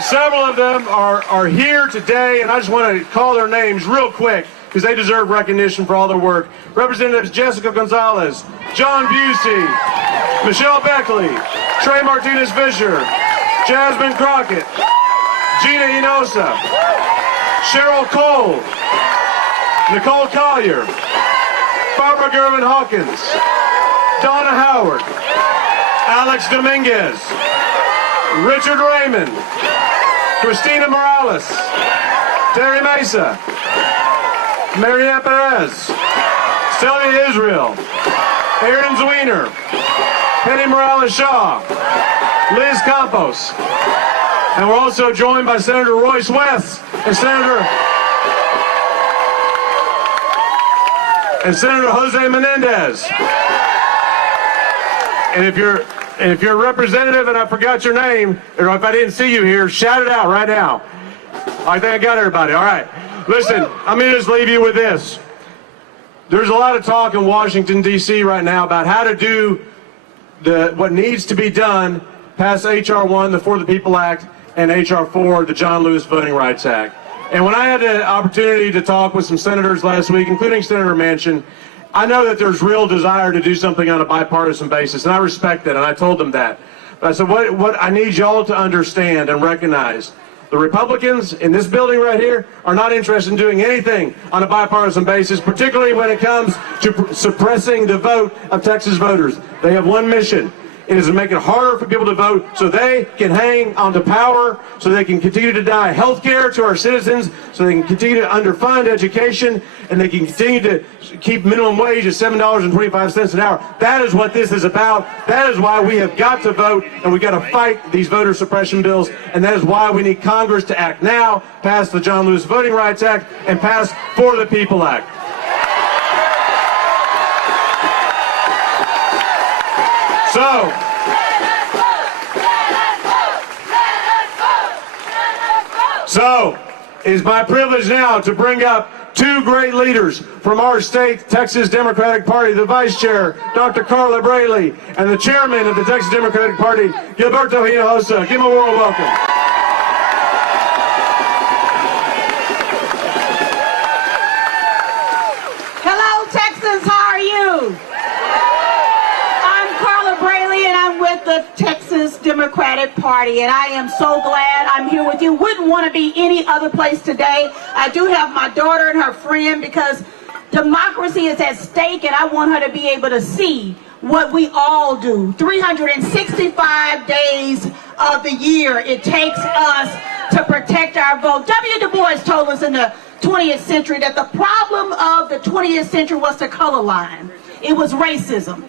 several of them are here today, and I just want to call their names real quick because they deserve recognition for all their work. Representatives Jessica Gonzalez, John Busey, Michelle Beckley, Trey Martinez-Fisher, Jasmine Crockett, Gina Hinosa, Cheryl Cole, Nicole Collier, Barbara Gervin Hawkins, Donna Howard, Alex Dominguez, Richard Raymond, Christina Morales, Terry Mesa, Marianne Perez, Celia Israel, Aaron Zwiener, Penny Morales-Shaw, Liz Campos, and we're also joined by Senator Royce West and Senator Jose Menendez. And if you're a representative and I forgot your name, or if I didn't see you here, shout it out right now. I think I got everybody. All right. Listen, I'm going to just leave you with this. There's a lot of talk in Washington, D.C. right now about how to do what needs to be done, pass H.R. 1, the For the People Act, and H.R. 4, the John Lewis Voting Rights Act. And when I had the opportunity to talk with some senators last week, including Senator Manchin, I know that there's real desire to do something on a bipartisan basis, and I respect that, and I told them that. But I said, what I need y'all to understand and recognize, the Republicans in this building right here are not interested in doing anything on a bipartisan basis, particularly when it comes to suppressing the vote of Texas voters. They have one mission. It is to make it harder for people to vote so they can hang on to power, so they can continue to deny health care to our citizens, so they can continue to underfund education, and they can continue to keep minimum wage at $7.25 an hour. That is what this is about. That is why we have got to vote, and we've got to fight these voter suppression bills, and that is why we need Congress to act now, pass the John Lewis Voting Rights Act, and pass For the People Act. So, it is my privilege now to bring up two great leaders from our state, Texas Democratic Party, the Vice Chair, Dr. Carla Braley, and the Chairman of the Texas Democratic Party, Gilberto Hinojosa. Give them a warm welcome. Hello, Texas, how are you? I'm Carla Braley, and I'm with the Texas Democratic Party, and I am so glad I'm here with you. Wouldn't want to be any other place today. I do have my daughter and her friend because democracy is at stake, and I want her to be able to see what we all do. 365 days of the year it takes us to protect our vote. W. Du Bois told us in the 20th century that the problem of the 20th century was the color line. It was racism.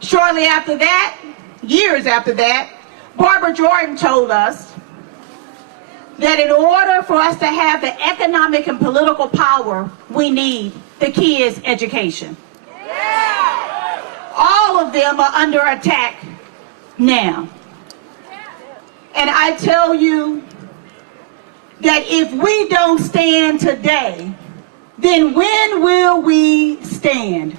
Shortly after that, years after that, Barbara Jordan told us that in order for us to have the economic and political power we need, the key is education. All of them are under attack now. And I tell you that if we don't stand today, then when will we stand?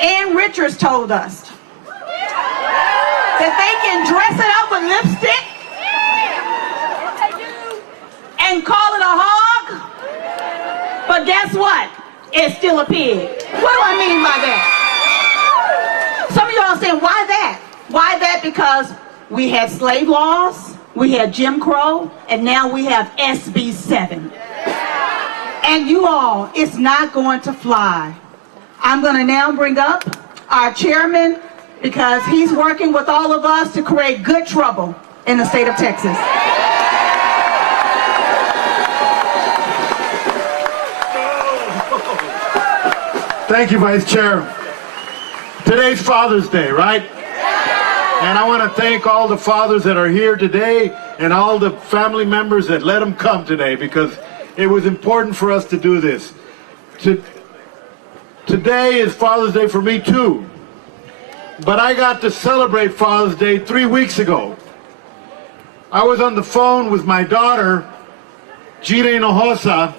Ann Richards told us that they can dress it up with lipstick and call it a hog, but guess what? It's still a pig. What do I mean by that? Some of y'all saying, why that? Why that? Because we had slave laws, we had Jim Crow, and now we have SB 7. And you all, it's not going to fly. I'm going to now bring up our chairman because he's working with all of us to create good trouble in the state of Texas. Thank you, Vice Chair. Today's Father's Day, right? And I want to thank all the fathers that are here today and all the family members that let them come today because it was important for us to do this. Today is Father's Day for me too. But I got to celebrate Father's Day 3 weeks ago. I was on the phone with my daughter, Gina Hinojosa,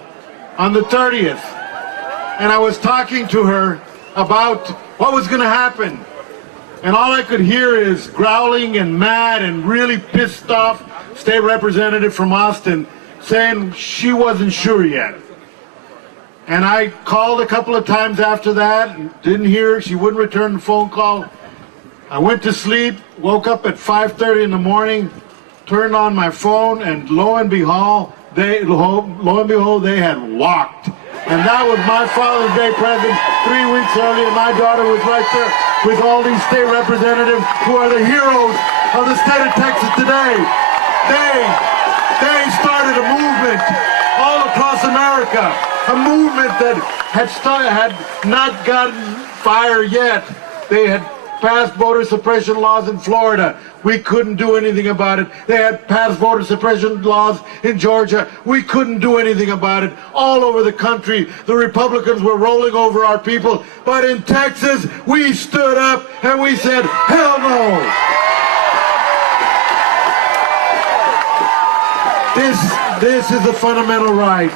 on the 30th. And I was talking to her about what was going to happen. And all I could hear is growling and mad and really pissed off state representative from Austin saying she wasn't sure yet. And I called a couple of times after that, didn't hear her, she wouldn't return the phone call. I went to sleep, woke up at 5:30 in the morning, turned on my phone, and lo and behold, they had walked. And that was my Father's Day present 3 weeks earlier. My daughter was right there with all these state representatives who are the heroes of the state of Texas today. They started a movement all across America, a movement that had not gotten fire yet. They had passed voter suppression laws in Florida. We couldn't do anything about it. They had passed voter suppression laws in Georgia. We couldn't do anything about it. All over the country, the Republicans were rolling over our people. But in Texas, we stood up and we said, hell no! This is a fundamental right.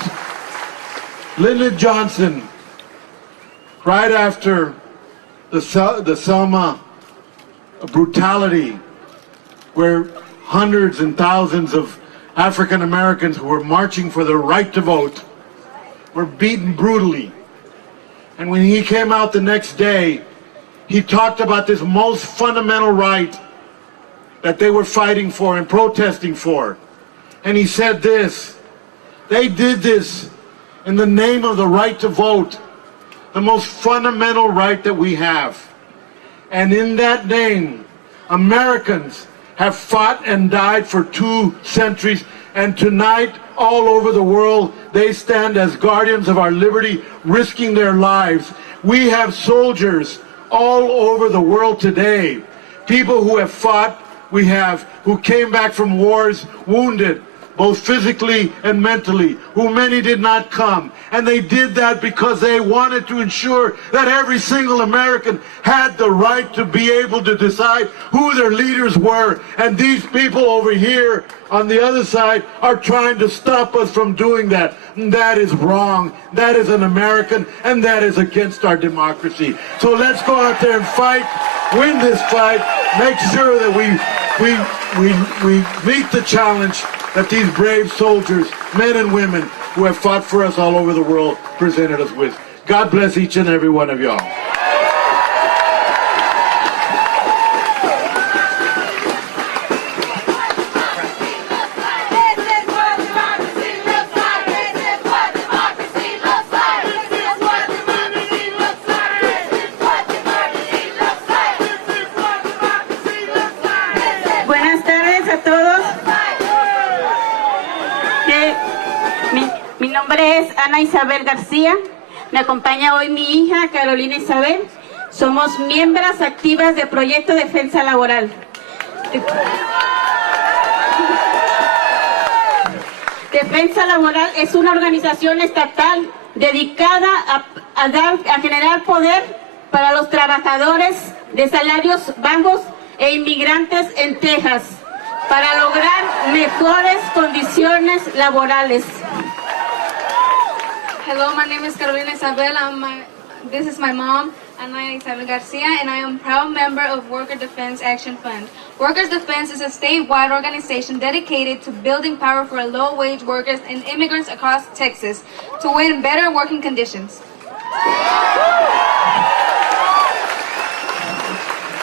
Lyndon Johnson, right after the Selma brutality, where hundreds and thousands of African Americans who were marching for their right to vote were beaten brutally. And when he came out the next day, he talked about this most fundamental right that they were fighting for and protesting for. And he said this: they did this in the name of the right to vote, the most fundamental right that we have. And in that name, Americans have fought and died for 2 centuries, and tonight, all over the world, they stand as guardians of our liberty, risking their lives. We have soldiers all over the world today, people who have fought, who came back from wars wounded, both physically and mentally, who many did not come. And they did that because they wanted to ensure that every single American had the right to be able to decide who their leaders were. And these people over here on the other side are trying to stop us from doing that. And that is wrong. That is un-American, and that is against our democracy. So let's go out there and fight, win this fight, make sure that we meet the challenge that these brave soldiers, men and women who have fought for us all over the world, presented us with. God bless each and every one of y'all. Buenas tardes a todos. Mi nombre es Ana Isabel García. Me acompaña hoy mi hija Carolina Isabel. Somos miembros activas del Proyecto Defensa Laboral. Defensa Laboral es una organización estatal dedicada a generar poder para los trabajadores de salarios bajos e inmigrantes en Texas para lograr mejores condiciones laborales. Hello, my name is Carolina Isabel. This is my mom, Ana Isabel Garcia, and I am a proud member of Worker Defense Action Fund. Workers Defense is a statewide organization dedicated to building power for low-wage workers and immigrants across Texas to win better working conditions.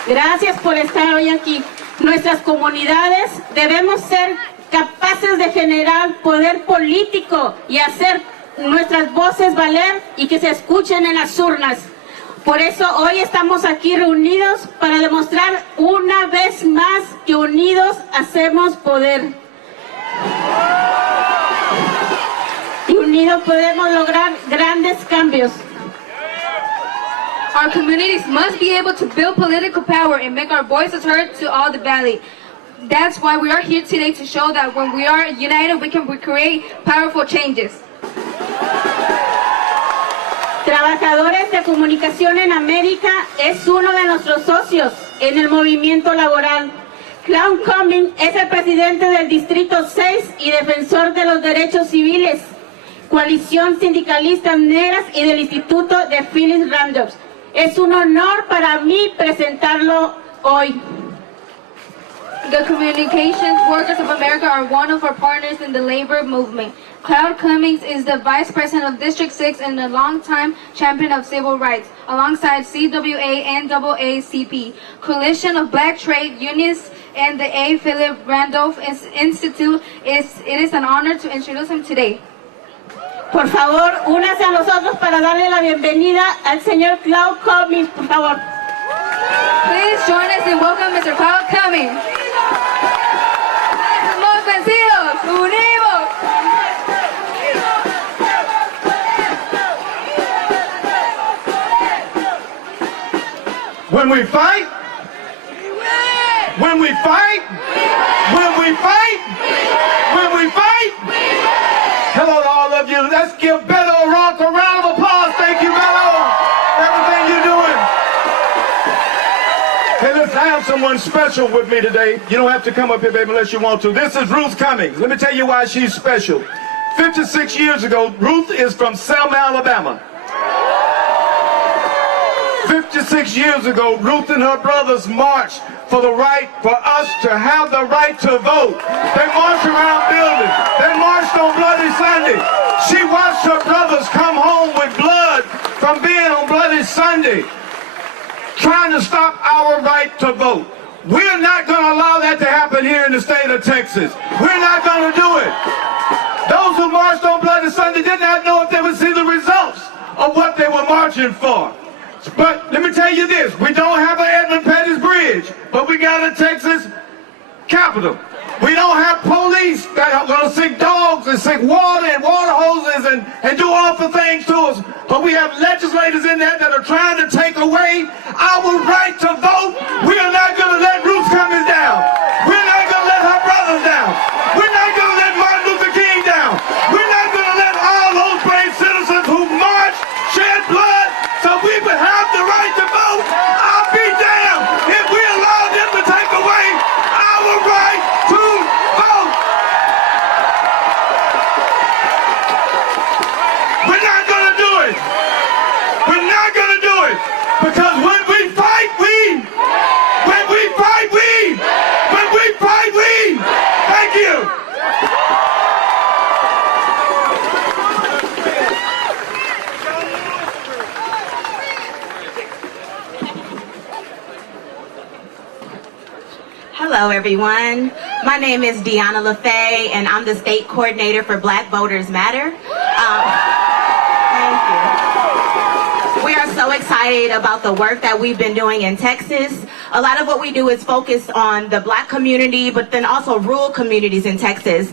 Gracias por estar hoy aquí. Nuestras comunidades debemos ser capaces de generar poder político y hacer nuestras voces valer y que se escuchen en las urnas. Por eso hoy estamos aquí reunidos para demostrar una vez más que unidos hacemos poder. Y unidos podemos lograr grandes cambios. Our communities must be able to build political power and make our voices heard to all the valley. That's why we are here today, to show that when we are united, we can create powerful changes. Trabajadores de Comunicación en América es uno de nuestros socios en el movimiento laboral. Clown Cumming es el presidente del Distrito 6 y defensor de los derechos civiles, Coalición Sindicalistas Negras y del Instituto de Phyllis Randolph. Es un honor para mí presentarlo hoy. The Communications Workers of America are one of our partners in the labor movement. Cloud Cummings is the Vice President of District 6 and a longtime champion of civil rights, alongside CWA and NAACP, Coalition of Black Trade Unions, and the A. Philip Randolph Institute. It is an honor to introduce him today. Por favor, únase a nosotros para darle la bienvenida al señor Cloud Cummings, por favor. Please join us and welcome Mr. Cloud Cummings. ¡Estamos vencidos! ¡Unimos! When we fight, when we fight, when we fight, when we fight. Hello to all of you. Let's give Beto O'Rourke a round of applause. Thank you, Beto. Everything you're doing. Hey, listen, I have someone special with me today. You don't have to come up here, baby, unless you want to. This is Ruth Cummings. Let me tell you why she's special. 56 years ago, Ruth is from Selma, Alabama. 56 years ago, Ruth and her brothers marched for the right for us to have the right to vote. They marched around buildings. They marched on Bloody Sunday. She watched her brothers come home with blood from being on Bloody Sunday, trying to stop our right to vote. We're not going to allow that to happen here in the state of Texas. We're not going to do it. Those who marched on Bloody Sunday did not know if they would see the results of what they were marching for. But let me tell you this, we don't have an Edmund Pettus Bridge, but we got a Texas Capitol. We don't have police that are going to sick dogs and sick water and water hoses and do awful things to us. But we have legislators in there that are trying to take away our right to vote. We are not going to let Ruth Cummings down. We're not going to let her brothers down. We're not going to let Martin Hello, everyone. My name is Deanna LaFay, and I'm the state coordinator for Black Voters Matter. Thank you. We are so excited about the work that we've been doing in Texas. A lot of what we do is focus on the Black community, but then also rural communities in Texas.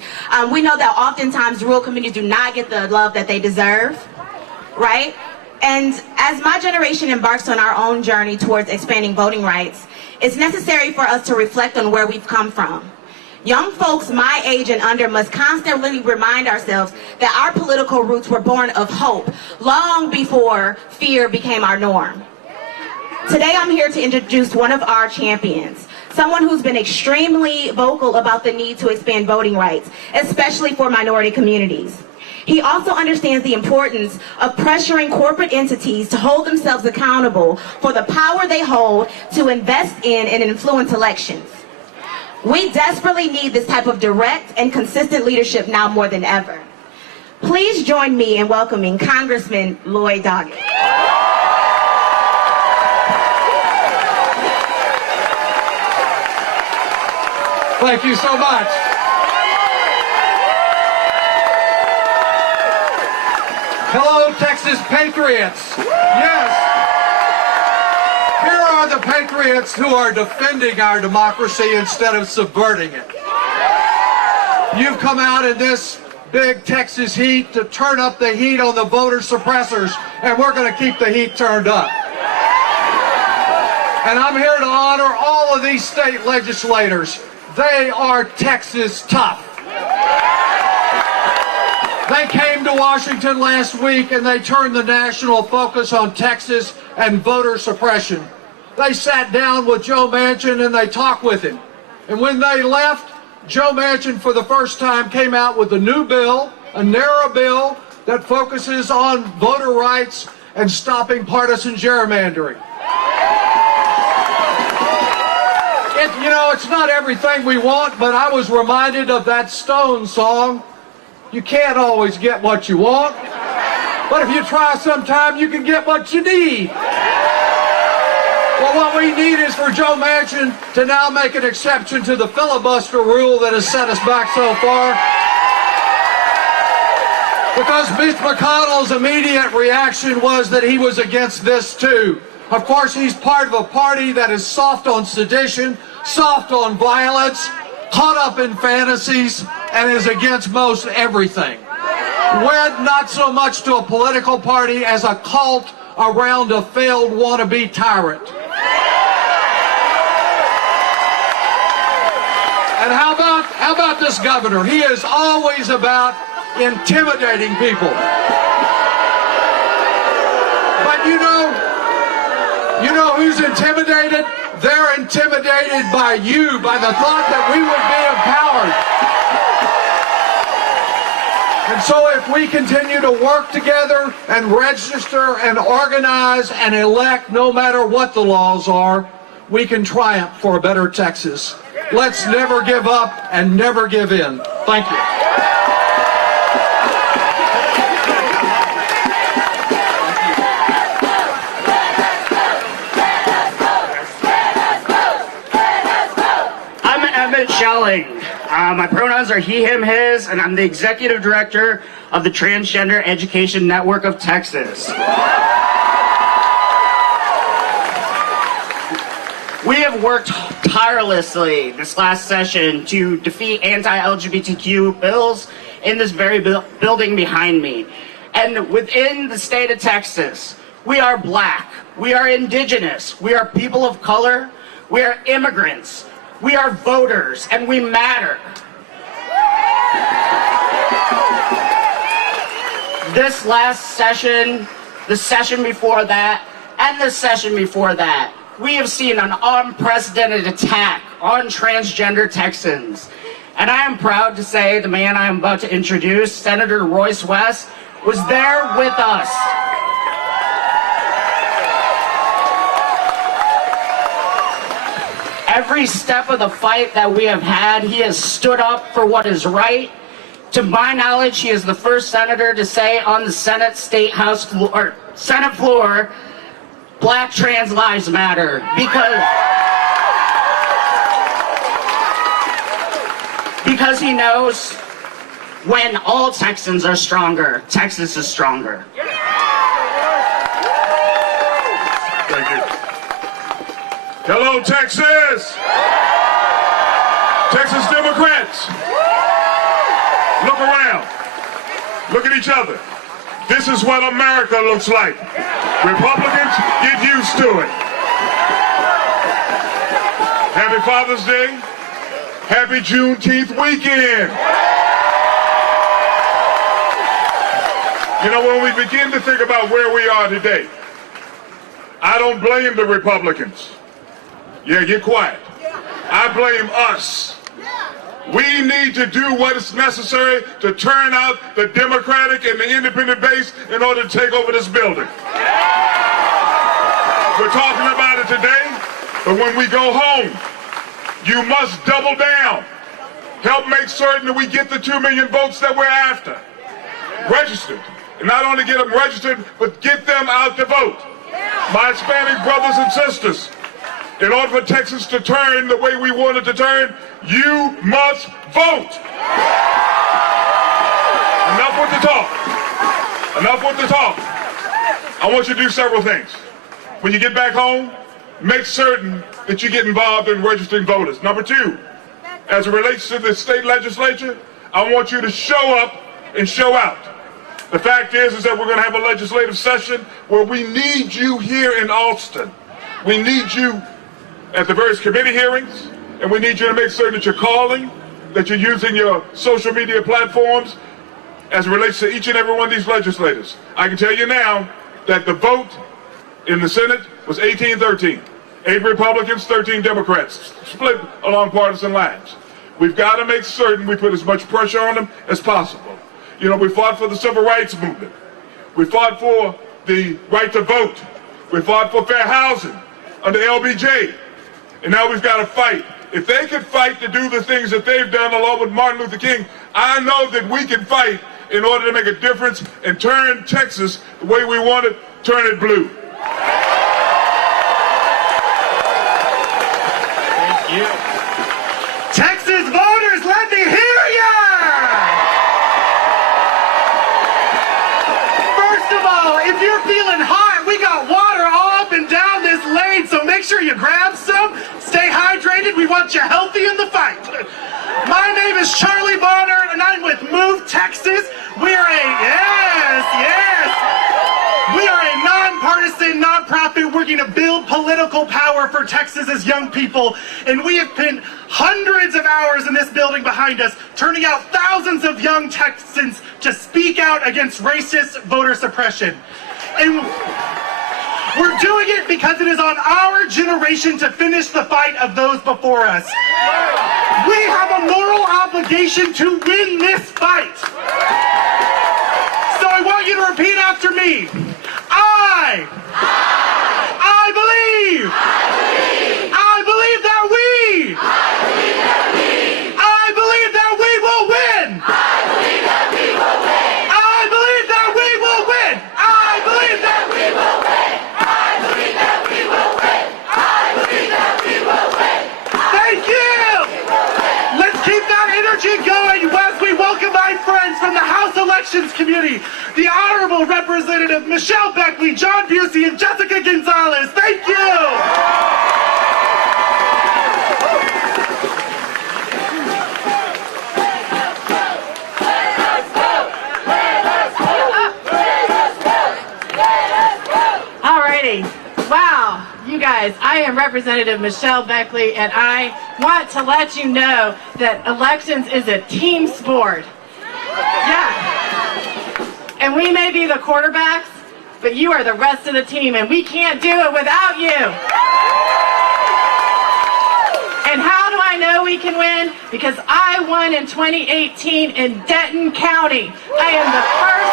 We know that oftentimes rural communities do not get the love that they deserve, right? And as my generation embarks on our own journey towards expanding voting rights, it's necessary for us to reflect on where we've come from. Young folks my age and under must constantly remind ourselves that our political roots were born of hope long before fear became our norm. Today I'm here to introduce one of our champions, someone who's been extremely vocal about the need to expand voting rights, especially for minority communities. He also understands the importance of pressuring corporate entities to hold themselves accountable for the power they hold to invest in and influence elections. We desperately need this type of direct and consistent leadership now more than ever. Please join me in welcoming Congressman Lloyd Doggett. Thank you so much. Hello, Texas Patriots. Yes. Here are the patriots who are defending our democracy instead of subverting it. You've come out in this big Texas heat to turn up the heat on the voter suppressors, and we're going to keep the heat turned up. And I'm here to honor all of these state legislators. They are Texas tough. They came to Washington last week and they turned the national focus on Texas and voter suppression. They sat down with Joe Manchin and they talked with him. And when they left, Joe Manchin for the first time came out with a new bill, a narrow bill that focuses on voter rights and stopping partisan gerrymandering. It's not everything we want, but I was reminded of that Stones song. You can't always get what you want, but if you try sometime, you can get what you need. Well, what we need is for Joe Manchin to now make an exception to the filibuster rule that has set us back so far. Because Mitch McConnell's immediate reaction was that he was against this too. Of course, he's part of a party that is soft on sedition, soft on violence, caught up in fantasies, and is against most everything. Wed not so much to a political party as a cult around a failed wannabe tyrant. And how about this governor? He is always about intimidating people. But you know who's intimidated? They're intimidated by you, by the thought that we would be empowered. And so if we continue to work together and register and organize and elect no matter what the laws are, we can triumph for a better Texas. Let's never give up and never give in. Thank you. My pronouns are he, him, his, and I'm the executive director of the Transgender Education Network of Texas. We have worked tirelessly this last session to defeat anti-LGBTQ bills in this very building behind me. And within the state of Texas, we are Black, we are Indigenous, we are people of color, we are immigrants, we are voters, and we matter. This last session, the session before that, and the session before that, we have seen an unprecedented attack on transgender Texans. And I am proud to say the man I am about to introduce, Senator Royce West, was there with us. Every step of the fight that we have had, he has stood up for what is right. To my knowledge, he is the first senator to say on the Senate Senate floor, Black trans lives matter. Because he knows when all Texans are stronger, Texas is stronger. Thank you. Hello, Texas! Texas Democrats! Look around. Look at each other. This is what America looks like. Republicans, get used to it. Happy Father's Day. Happy Juneteenth weekend. You know, when we begin to think about where we are today, I don't blame the Republicans. Yeah, get quiet. I blame us. We need to do what is necessary to turn out the Democratic and the independent base in order to take over this building. We're talking about it today, but when we go home, you must double down. Help make certain that we get the 2 million votes that we're after. Registered. And not only get them registered, but get them out to vote. My Hispanic brothers and sisters, in order for Texas to turn the way we want it to turn, you must vote. Enough with the talk. Enough with the talk. I want you to do several things. When you get back home, make certain that you get involved in registering voters. Number two, as it relates to the state legislature, I want you to show up and show out. The fact is that we're going to have a legislative session where we need you here in Austin. We need you at the various committee hearings, and we need you to make certain that you're calling, that you're using your social media platforms as it relates to each and every one of these legislators. I can tell you now that the vote in the Senate was 18-13. 8 Republicans, 13 Democrats, split along partisan lines. We've got to make certain we put as much pressure on them as possible. You know, we fought for the civil rights movement. We fought for the right to vote. We fought for fair housing under LBJ. And now we've got to fight. If they could fight to do the things that they've done along with Martin Luther King, I know that we can fight in order to make a difference and turn Texas the way we want it, turn it blue. Thank you. Texas voters, let me hear ya! First of all, if you're feeling hot, we got water all up and down this lane, so make sure you grab some. Stay hydrated. We want you healthy in the fight. My name is Charlie Bonner, and I'm with Move Texas. We are a nonpartisan nonprofit working to build political power for Texas's young people, and we have spent hundreds of hours in this building behind us, turning out thousands of young Texans to speak out against racist voter suppression. And we're doing it because it is on our generation to finish the fight of those before us. We have a moral obligation to win this fight. So I want you to repeat after me. I believe that we will win. I believe that we will win. I believe that we will win. I believe that we will win. I believe that we will win. I believe that we will win. Thank you. Let's keep that energy going as we welcome my friends from the House Elections Committee, the Honorable Representative Michelle Beckley, John Busey, and Jessica Gonzalez. Thank you. Wow, you guys, I am Representative Michelle Beckley, and I want to let you know that elections is a team sport. Yeah. And we may be the quarterbacks, but you are the rest of the team, and we can't do it without you. And how do I know we can win? Because I won in 2018 in Denton County. I am the first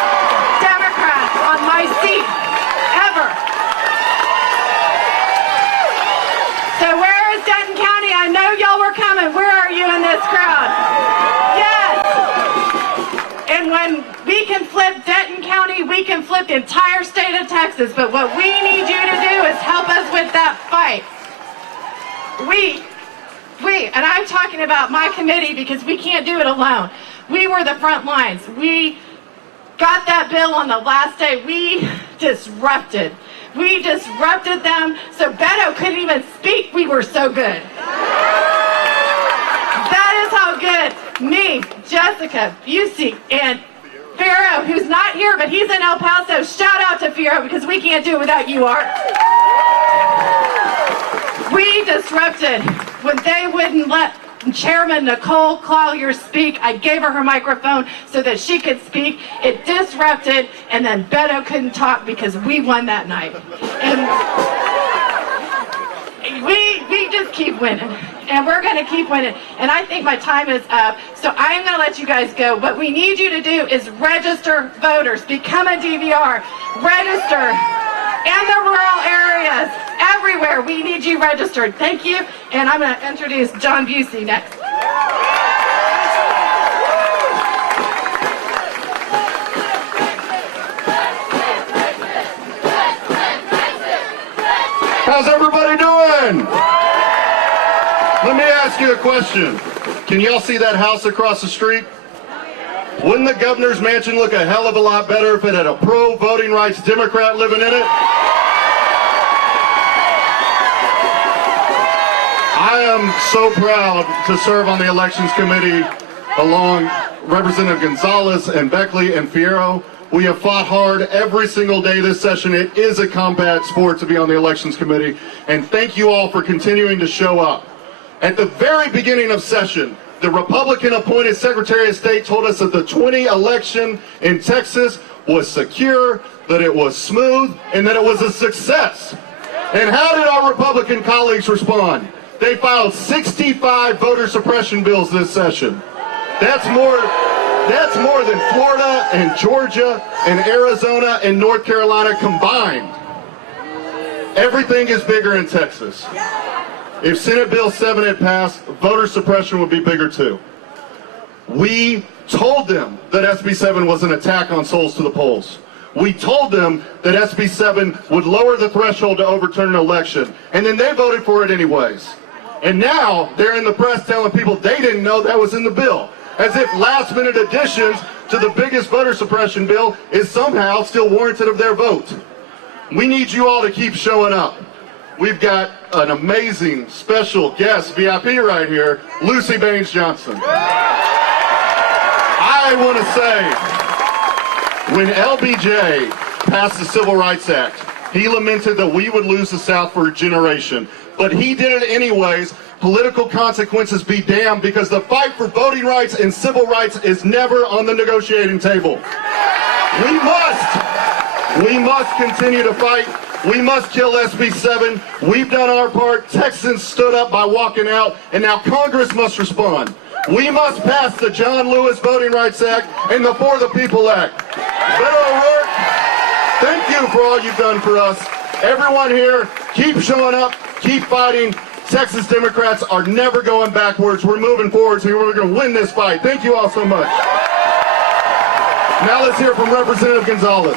Democrat on my seat ever. So where is Denton County? I know y'all were coming. Where are you in this crowd? Yes! And when we can flip Denton County, we can flip the entire state of Texas. But what we need you to do is help us with that fight. We and I'm talking about my committee because we can't do it alone. We were the front lines. We got that bill on the last day. We disrupted. We disrupted them so Beto couldn't even speak. We were so good. That is how good me, Jessica, Busey, and Firo, who's not here, but he's in El Paso. Shout out to Firo because we can't do it without you, Art. We disrupted when they wouldn't let Chairman Nicole Collier speak. I gave her microphone so that she could speak. It disrupted, and then Beto couldn't talk because we won that night. And we just keep winning, and we're going to keep winning. And I think my time is up, so I'm going to let you guys go. What we need you to do is register voters, become a DVR, register in the rural areas, everywhere. We need you registered. Thank you, and I'm going to introduce John Busey next. How's everybody doing? Let me ask you a question. Can y'all see that house across the street? Wouldn't the governor's mansion look a hell of a lot better if it had a pro-voting rights Democrat living in it? I am so proud to serve on the elections committee along Representative Gonzalez and Beckley and Fierro. We have fought hard every single day this session. It is a combat sport to be on the elections committee. And thank you all for continuing to show up. At the very beginning of session, the Republican-appointed Secretary of State told us that the 2020 election in Texas was secure, that it was smooth, and that it was a success. And how did our Republican colleagues respond? They filed 65 voter suppression bills this session. That's more than Florida and Georgia and Arizona and North Carolina combined. Everything is bigger in Texas. If Senate Bill 7 had passed, voter suppression would be bigger too. We told them that SB 7 was an attack on souls to the polls. We told them that SB 7 would lower the threshold to overturn an election, and then they voted for it anyways. And now they're in the press telling people they didn't know that was in the bill, as if last-minute additions to the biggest voter suppression bill is somehow still warranted of their vote. We need you all to keep showing up. We've got an amazing special guest, VIP right here, Lucy Baines Johnson. I want to say, when LBJ passed the Civil Rights Act, he lamented that we would lose the South for a generation. But he did it anyways. Political consequences be damned, because the fight for voting rights and civil rights is never on the negotiating table. We must continue to fight. We must kill SB 7. We've done our part. Texans stood up by walking out, and now Congress must respond. We must pass the John Lewis Voting Rights Act and the For the People Act. Beto O'Rourke, thank you for all you've done for us. Everyone here, keep showing up, keep fighting. Texas Democrats are never going backwards. We're moving forward, so we're going to win this fight. Thank you all so much. Now let's hear from Representative Gonzalez.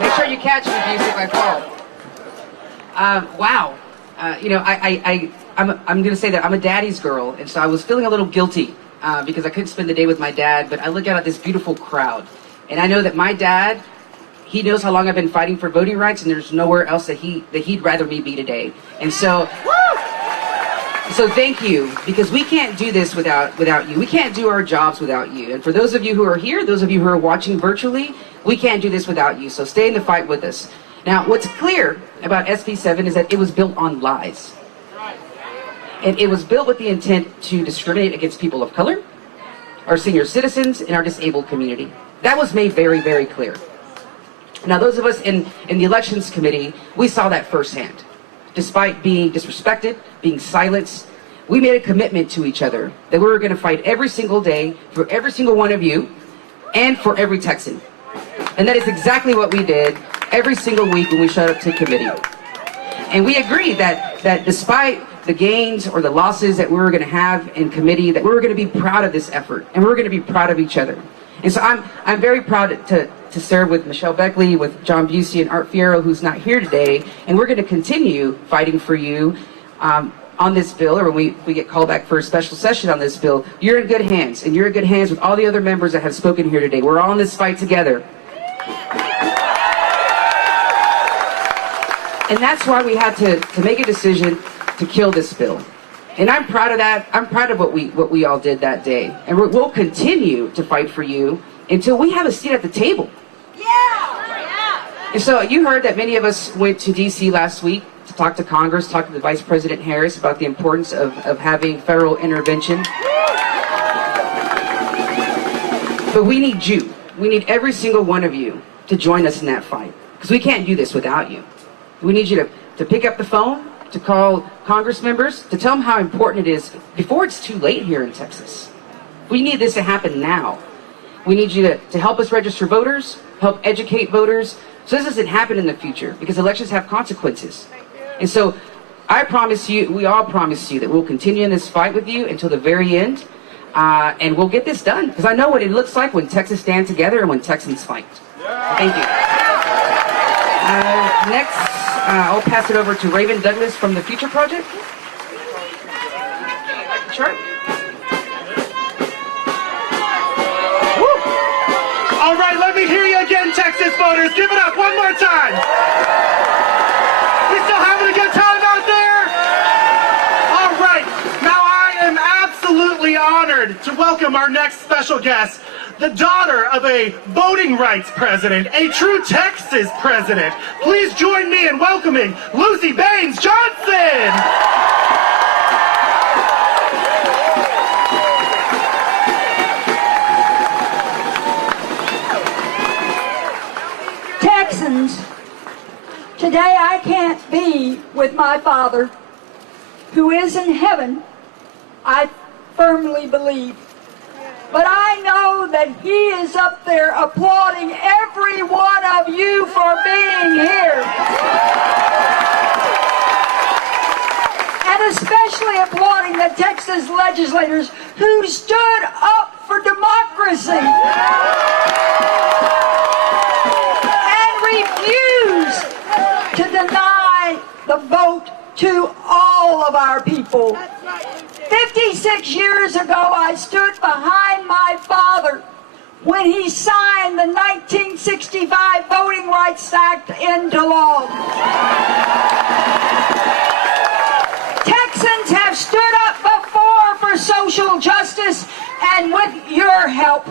Make sure you catch me, Busey, if I fall. Wow. I'm going to say that I'm a daddy's girl, and so I was feeling a little guilty because I couldn't spend the day with my dad, but I look out at this beautiful crowd, and I know that my dad, he knows how long I've been fighting for voting rights, and there's nowhere else that he'd rather me be today. And so thank you, because we can't do this without you. We can't do our jobs without you. And for those of you who are here, those of you who are watching virtually, we can't do this without you. So stay in the fight with us. Now, what's clear about SB 7 is that it was built on lies. And it was built with the intent to discriminate against people of color, our senior citizens, and our disabled community. That was made very, very clear. Now, those of us in the elections committee, we saw that firsthand. Despite being disrespected, being silenced, we made a commitment to each other that we were going to fight every single day for every single one of you and for every Texan. And that is exactly what we did every single week when we showed up to committee. And we agreed that despite the gains or the losses that we were going to have in committee, that we were going to be proud of this effort and we were going to be proud of each other. And so I'm very proud to serve with Michelle Beckley, with John Busey, and Art Fierro, who's not here today. And we're going to continue fighting for you on this bill, or when we get called back for a special session on this bill. You're in good hands, and you're in good hands with all the other members that have spoken here today. We're all in this fight together. And that's why we had to make a decision to kill this bill. And I'm proud of that. I'm proud of what we all did that day. And we'll continue to fight for you until we have a seat at the table. Yeah! And so you heard that many of us went to D.C. last week to talk to Congress, talk to the Vice President Harris about the importance of having federal intervention. But we need you. We need every single one of you to join us in that fight. Because we can't do this without you. We need you to pick up the phone, to call Congress members, to tell them how important it is before it's too late here in Texas. We need this to happen now. We need you to help us register voters, help educate voters, so this doesn't happen in the future, because elections have consequences. And so I promise you, we all promise you, that we'll continue in this fight with you until the very end, and we'll get this done, because I know what it looks like when Texas stand together and when Texans fight. Thank you. Next, I'll pass it over to Raven Douglas from the Future Project. Chart. All right, let me hear you again, Texas voters. Give it up one more time. We still having a good time out there? All right, now I am absolutely honored to welcome our next special guest, the daughter of a voting rights president, a true Texas president. Please join me in welcoming Lucy Baines Johnson. Texans, today I can't be with my father, who is in heaven, I firmly believe. But I know that he is up there applauding every one of you for being here. And especially applauding the Texas legislators who stood up for democracy and refused to deny the vote to all of our people. 56 years ago, I stood behind my father when he signed the 1965 Voting Rights Act into law. Texans have stood up before for social justice, and with your help,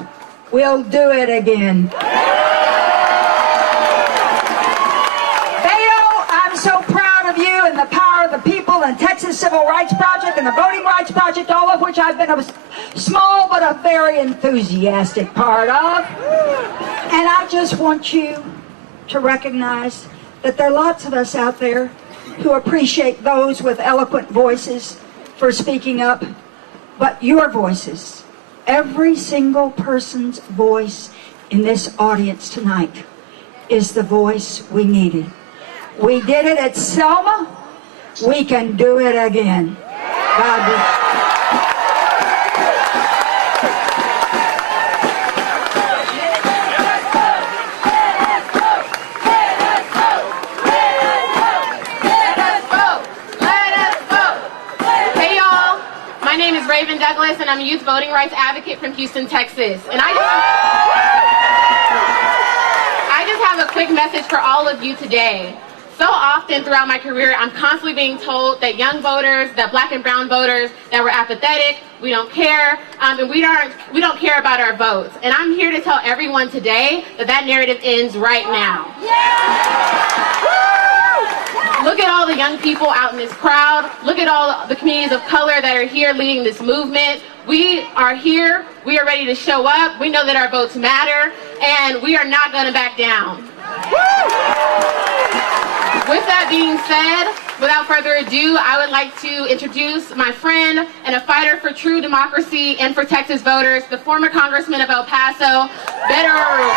we'll do it again. Beto, I'm so proud of you and the power of the people and Texas Civil Rights Project and the Voting Rights Project, all of which I've been a small but a very enthusiastic part of. And I just want you to recognize that there are lots of us out there who appreciate those with eloquent voices for speaking up, but your voices, every single person's voice in this audience tonight, is the voice we needed. We did it at Selma. We can do it again. God bless. Hey y'all, my name is Raven Douglas and I'm a youth voting rights advocate from Houston, Texas. And I just have a quick message for all of you today. So often throughout my career, I'm constantly being told that young voters, that black and brown voters, that we're apathetic, we don't care, and we don't care about our votes. And I'm here to tell everyone today that that narrative ends right now. Look at all the young people out in this crowd. Look at all the communities of color that are here leading this movement. We are here. We are ready to show up. We know that our votes matter, and we are not going to back down. With that being said, without further ado, I would like to introduce my friend and a fighter for true democracy and for Texas voters, the former Congressman of El Paso, Beto O'Rourke.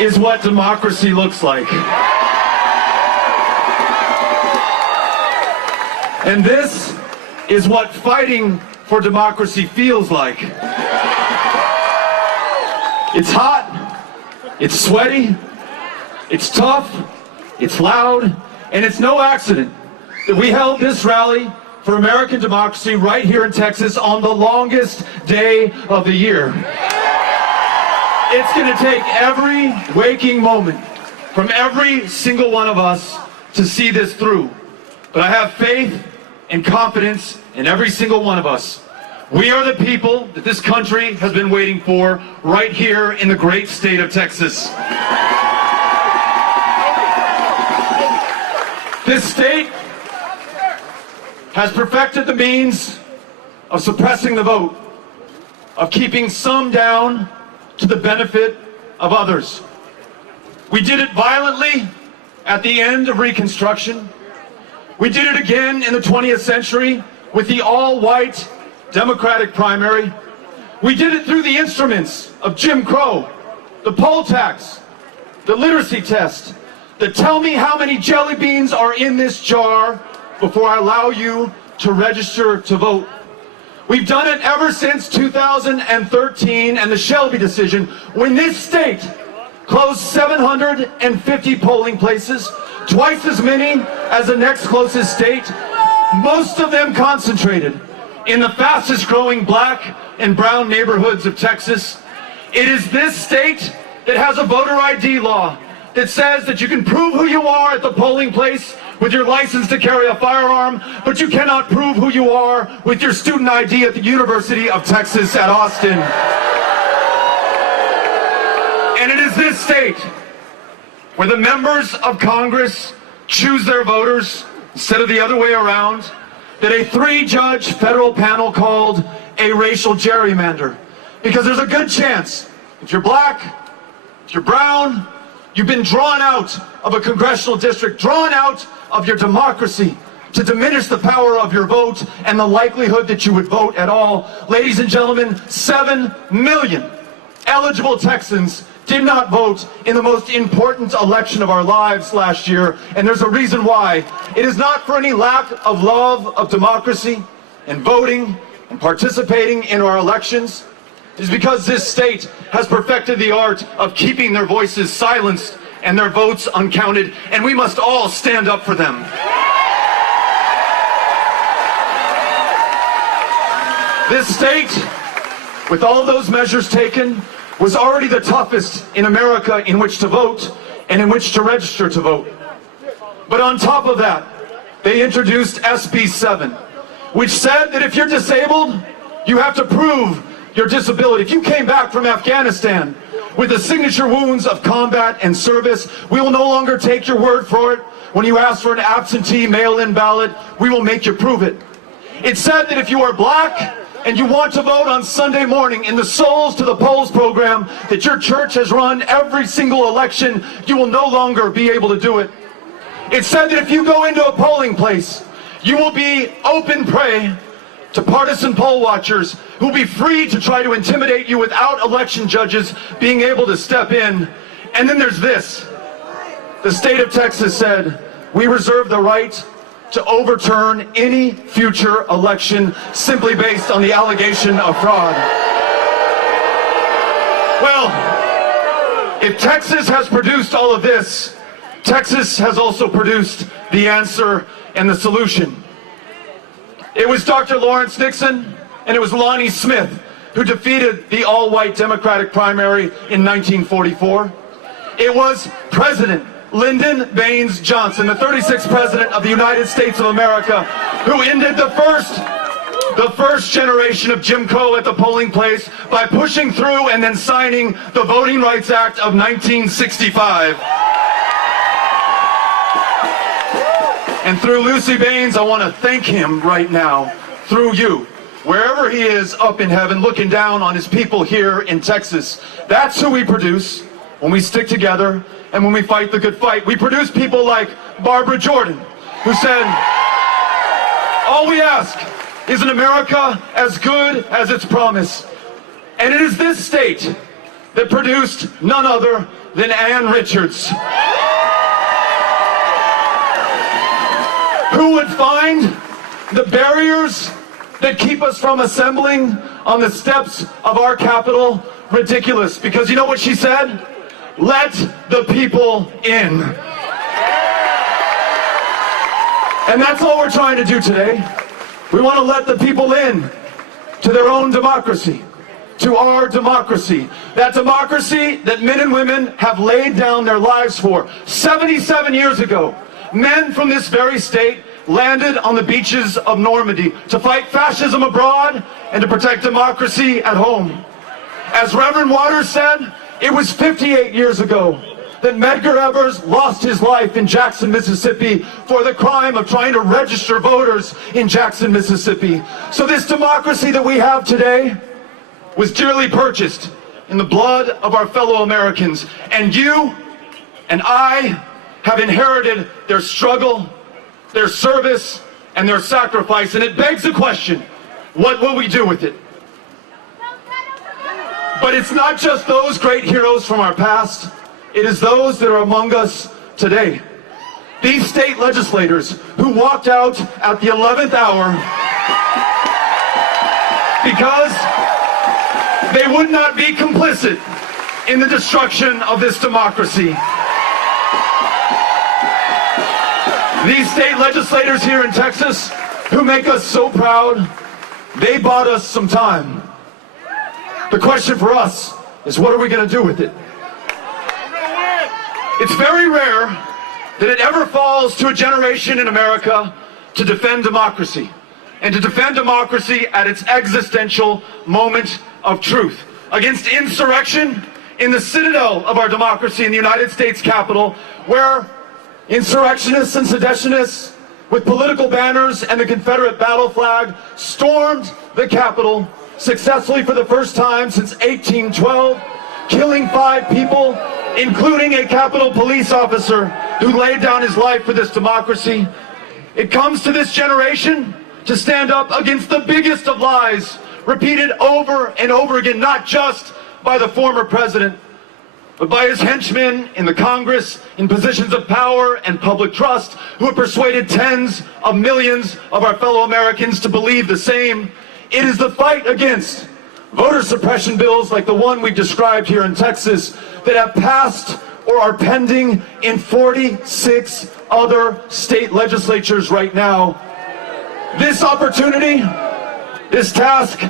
is what democracy looks like. And this is what fighting for democracy feels like. It's hot, it's sweaty, it's tough, it's loud, and it's no accident that we held this rally for American democracy right here in Texas on the longest day of the year. It's going to take every waking moment from every single one of us to see this through. But I have faith and confidence in every single one of us. We are the people that this country has been waiting for right here in the great state of Texas. This state has perfected the means of suppressing the vote, of keeping some down to the benefit of others. We did it violently at the end of Reconstruction. We did it again in the 20th century with the all-white Democratic primary. We did it through the instruments of Jim Crow, the poll tax, the literacy test, the tell me how many jelly beans are in this jar before I allow you to register to vote. We've done it ever since 2013 and the Shelby decision, when this state closed 750 polling places, twice as many as the next closest state, most of them concentrated in the fastest growing black and brown neighborhoods of Texas. It is this state that has a voter ID law that says that you can prove who you are at the polling place with your license to carry a firearm, but you cannot prove who you are with your student ID at the University of Texas at Austin. And it is this state where the members of Congress choose their voters instead of the other way around, that a 3-judge federal panel called a racial gerrymander. Because there's a good chance, if you're black, if you're brown, you've been drawn out of a congressional district, drawn out of your democracy to diminish the power of your vote and the likelihood that you would vote at all. Ladies and gentlemen, 7 million eligible Texans did not vote in the most important election of our lives last year, and there's a reason why. It is not for any lack of love of democracy and voting and participating in our elections. It is because this state has perfected the art of keeping their voices silenced and their votes uncounted, and we must all stand up for them. This state, with all those measures taken, was already the toughest in America in which to vote and in which to register to vote. But on top of that, they introduced SB 7, which said that if you're disabled, you have to prove your disability. If you came back from Afghanistan with the signature wounds of combat and service, we will no longer take your word for it. When you ask for an absentee mail-in ballot, we will make you prove it. It said that if you are black and you want to vote on Sunday morning in the Souls to the Polls program that your church has run every single election, you will no longer be able to do it. It said that if you go into a polling place, you will be open prey to partisan poll watchers who will be free to try to intimidate you without election judges being able to step in. And then there's this. The state of Texas said, we reserve the right to overturn any future election simply based on the allegation of fraud. Well, if Texas has produced all of this, Texas has also produced the answer and the solution. It was Dr. Lawrence Nixon and it was Lonnie Smith who defeated the all-white Democratic primary in 1944. It was President Lyndon Baines Johnson, the 36th President of the United States of America, who ended the first generation of Jim Crow at the polling place by pushing through and then signing the Voting Rights Act of 1965. And through Lucy Baines, I want to thank him right now, through you, wherever he is up in heaven, looking down on his people here in Texas. That's who we produce when we stick together and when we fight the good fight. We produce people like Barbara Jordan, who said, all we ask is an America as good as its promise. And it is this state that produced none other than Ann Richards? Who would find the barriers that keep us from assembling on the steps of our Capitol ridiculous? Because you know what she said? Let the people in. And that's all we're trying to do today. We want to let the people in to their own democracy, to our democracy. That democracy that men and women have laid down their lives for. 77 years ago, men from this very state landed on the beaches of Normandy to fight fascism abroad and to protect democracy at home. As Reverend Waters said, it was 58 years ago that Medgar Evers lost his life in Jackson, Mississippi for the crime of trying to register voters in Jackson, Mississippi. So this democracy that we have today was dearly purchased in the blood of our fellow Americans. And you and I have inherited their struggle, their service, and their sacrifice. And it begs the question, what will we do with it? But it's not just those great heroes from our past. It is those that are among us today. These state legislators who walked out at the 11th hour because they would not be complicit in the destruction of this democracy. These state legislators here in Texas who make us so proud, they bought us some time. The question for us is, what are we going to do with it? It's very rare that it ever falls to a generation in America to defend democracy, and to defend democracy at its existential moment of truth against insurrection in the citadel of our democracy in the United States Capitol, where insurrectionists and seditionists with political banners and the Confederate battle flag stormed the Capitol successfully for the first time since 1812, killing 5 people, including a Capitol police officer who laid down his life for this democracy. It comes to this generation to stand up against the biggest of lies, repeated over and over again, not just by the former president, but by his henchmen in the Congress, in positions of power and public trust, who have persuaded tens of millions of our fellow Americans to believe the same. It is the fight against voter suppression bills like the one we've described here in Texas that have passed or are pending in 46 other state legislatures right now. This opportunity, this task,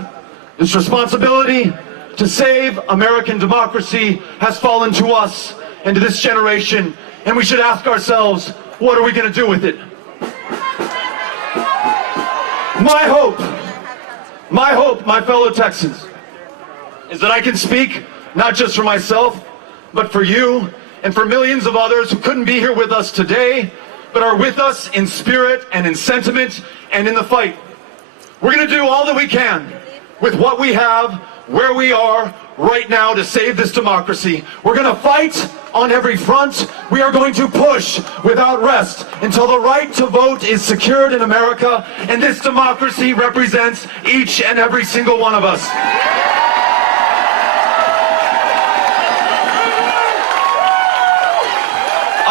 this responsibility to save American democracy has fallen to us and to this generation, and we should ask ourselves, what are we going to do with it? My hope, my fellow Texans, is that I can speak not just for myself, but for you and for millions of others who couldn't be here with us today, but are with us in spirit and in sentiment and in the fight. We're going to do all that we can with what we have, where we are right now, to save this democracy. We're going to fight on every front. We are going to push without rest until the right to vote is secured in America, and this democracy represents each and every single one of us.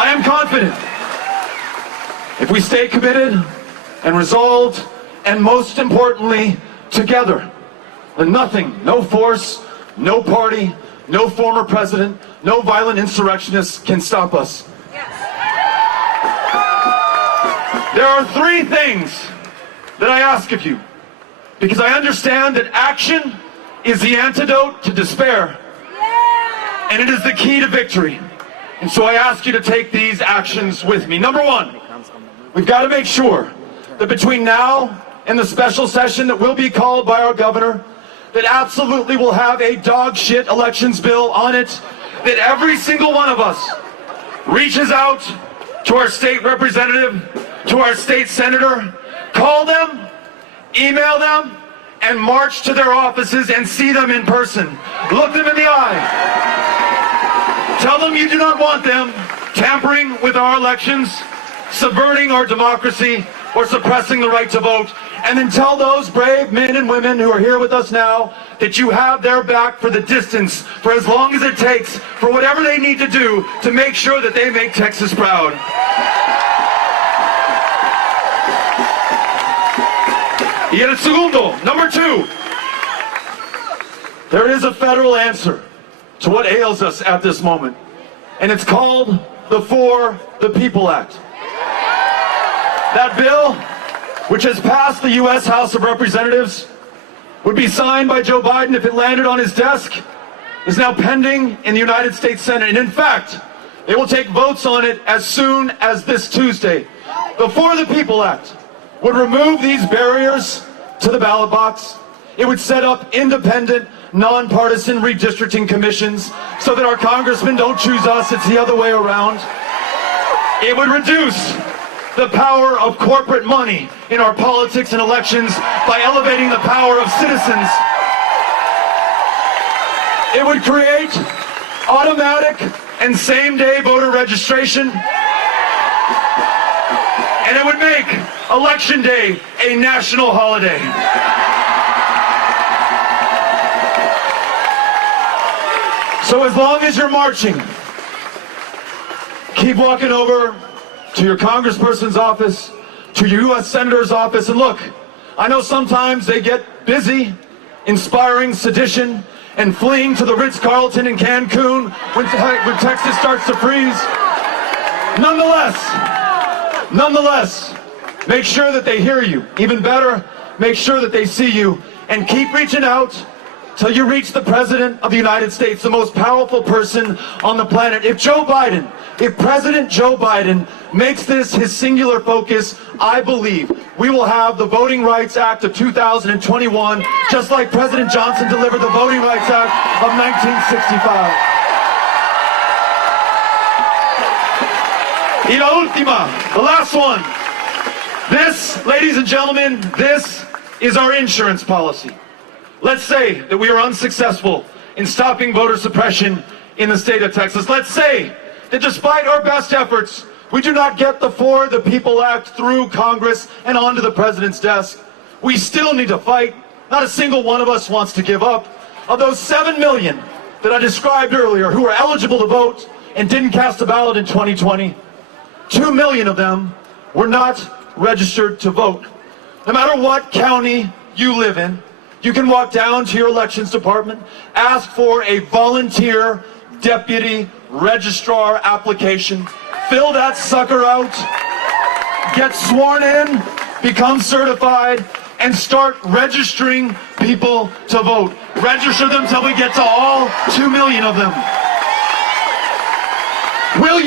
I am confident if we stay committed and resolved, and most importantly, together, then nothing, no force, no party, no former president, no violent insurrectionists can stop us. There are 3 things that I ask of you, because I understand that action is the antidote to despair, and it is the key to victory. And so I ask you to take these actions with me. Number 1, we've got to make sure that between now and the special session that will be called by our governor, that absolutely will have a dog shit elections bill on it, that every single one of us reaches out to our state representative, to our state senator, call them, email them, and march to their offices and see them in person. Look them in the eye. Tell them you do not want them tampering with our elections, subverting our democracy, or suppressing the right to vote. and then tell those brave men and women who are here with us now that you have their back for the distance, for as long as it takes, for whatever they need to do to make sure that they make Texas proud. Y el segundo, number 2, there is a federal answer to what ails us at this moment, and it's called the For the People Act. That bill, which has passed the U.S. House of Representatives, would be signed by Joe Biden if it landed on his desk, is now pending in the United States Senate. And in fact, they will take votes on it as soon as this Tuesday. The For the People Act would remove these barriers to the ballot box. It would set up independent, nonpartisan redistricting commissions so that our congressmen don't choose us, it's the other way around. It would reduce the power of corporate money in our politics and elections by elevating the power of citizens. It would create automatic and same-day voter registration. And it would make Election Day a national holiday. So as long as you're marching, keep walking over to your congressperson's office, to your U.S. Senator's office, and look, I know sometimes they get busy inspiring sedition and fleeing to the Ritz-Carlton in Cancun when Texas starts to freeze. Nonetheless, make sure that they hear you. Even better, make sure that they see you, and keep reaching out till you reach the President of the United States, the most powerful person on the planet. If President Joe Biden makes this his singular focus, I believe we will have the Voting Rights Act of 2021, just like President Johnson delivered the Voting Rights Act of 1965. Y la última, the last one. This, ladies and gentlemen, this is our insurance policy. Let's say that we are unsuccessful in stopping voter suppression in the state of Texas. Let's say that despite our best efforts, we do not get the For the People Act through Congress and onto the President's desk. We still need to fight. Not a single one of us wants to give up. Of those 7 million that I described earlier who are eligible to vote and didn't cast a ballot in 2020, 2 million of them were not registered to vote. No matter what county you live in, you can walk down to your elections department, ask for a volunteer deputy registrar application, fill that sucker out, get sworn in, become certified, and start registering people to vote. Register them till we get to all 2 million of them. Will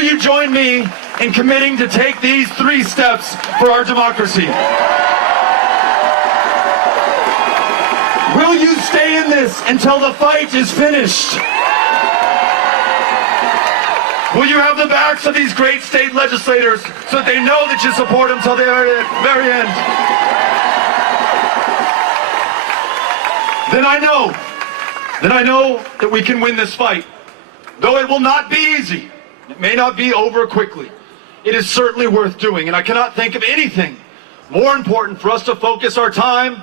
you join me in committing to take these 3 steps for our democracy? Will you stay in this until the fight is finished? Will you have the backs of these great state legislators so that they know that you support them till the very end? Then I know that we can win this fight. Though it will not be easy, it may not be over quickly, it is certainly worth doing. And I cannot think of anything more important for us to focus our time,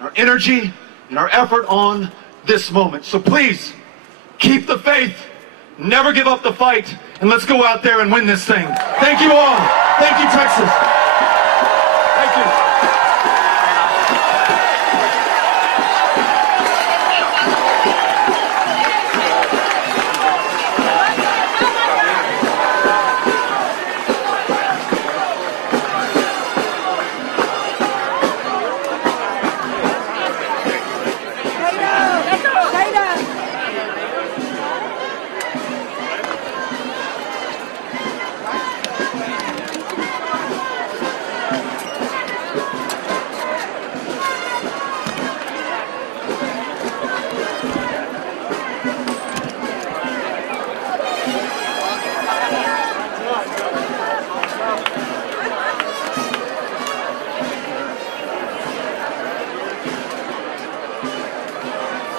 our energy, and our effort on this moment. So please, keep the faith, never give up the fight, and let's go out there and win this thing. Thank you all. Thank you, Texas.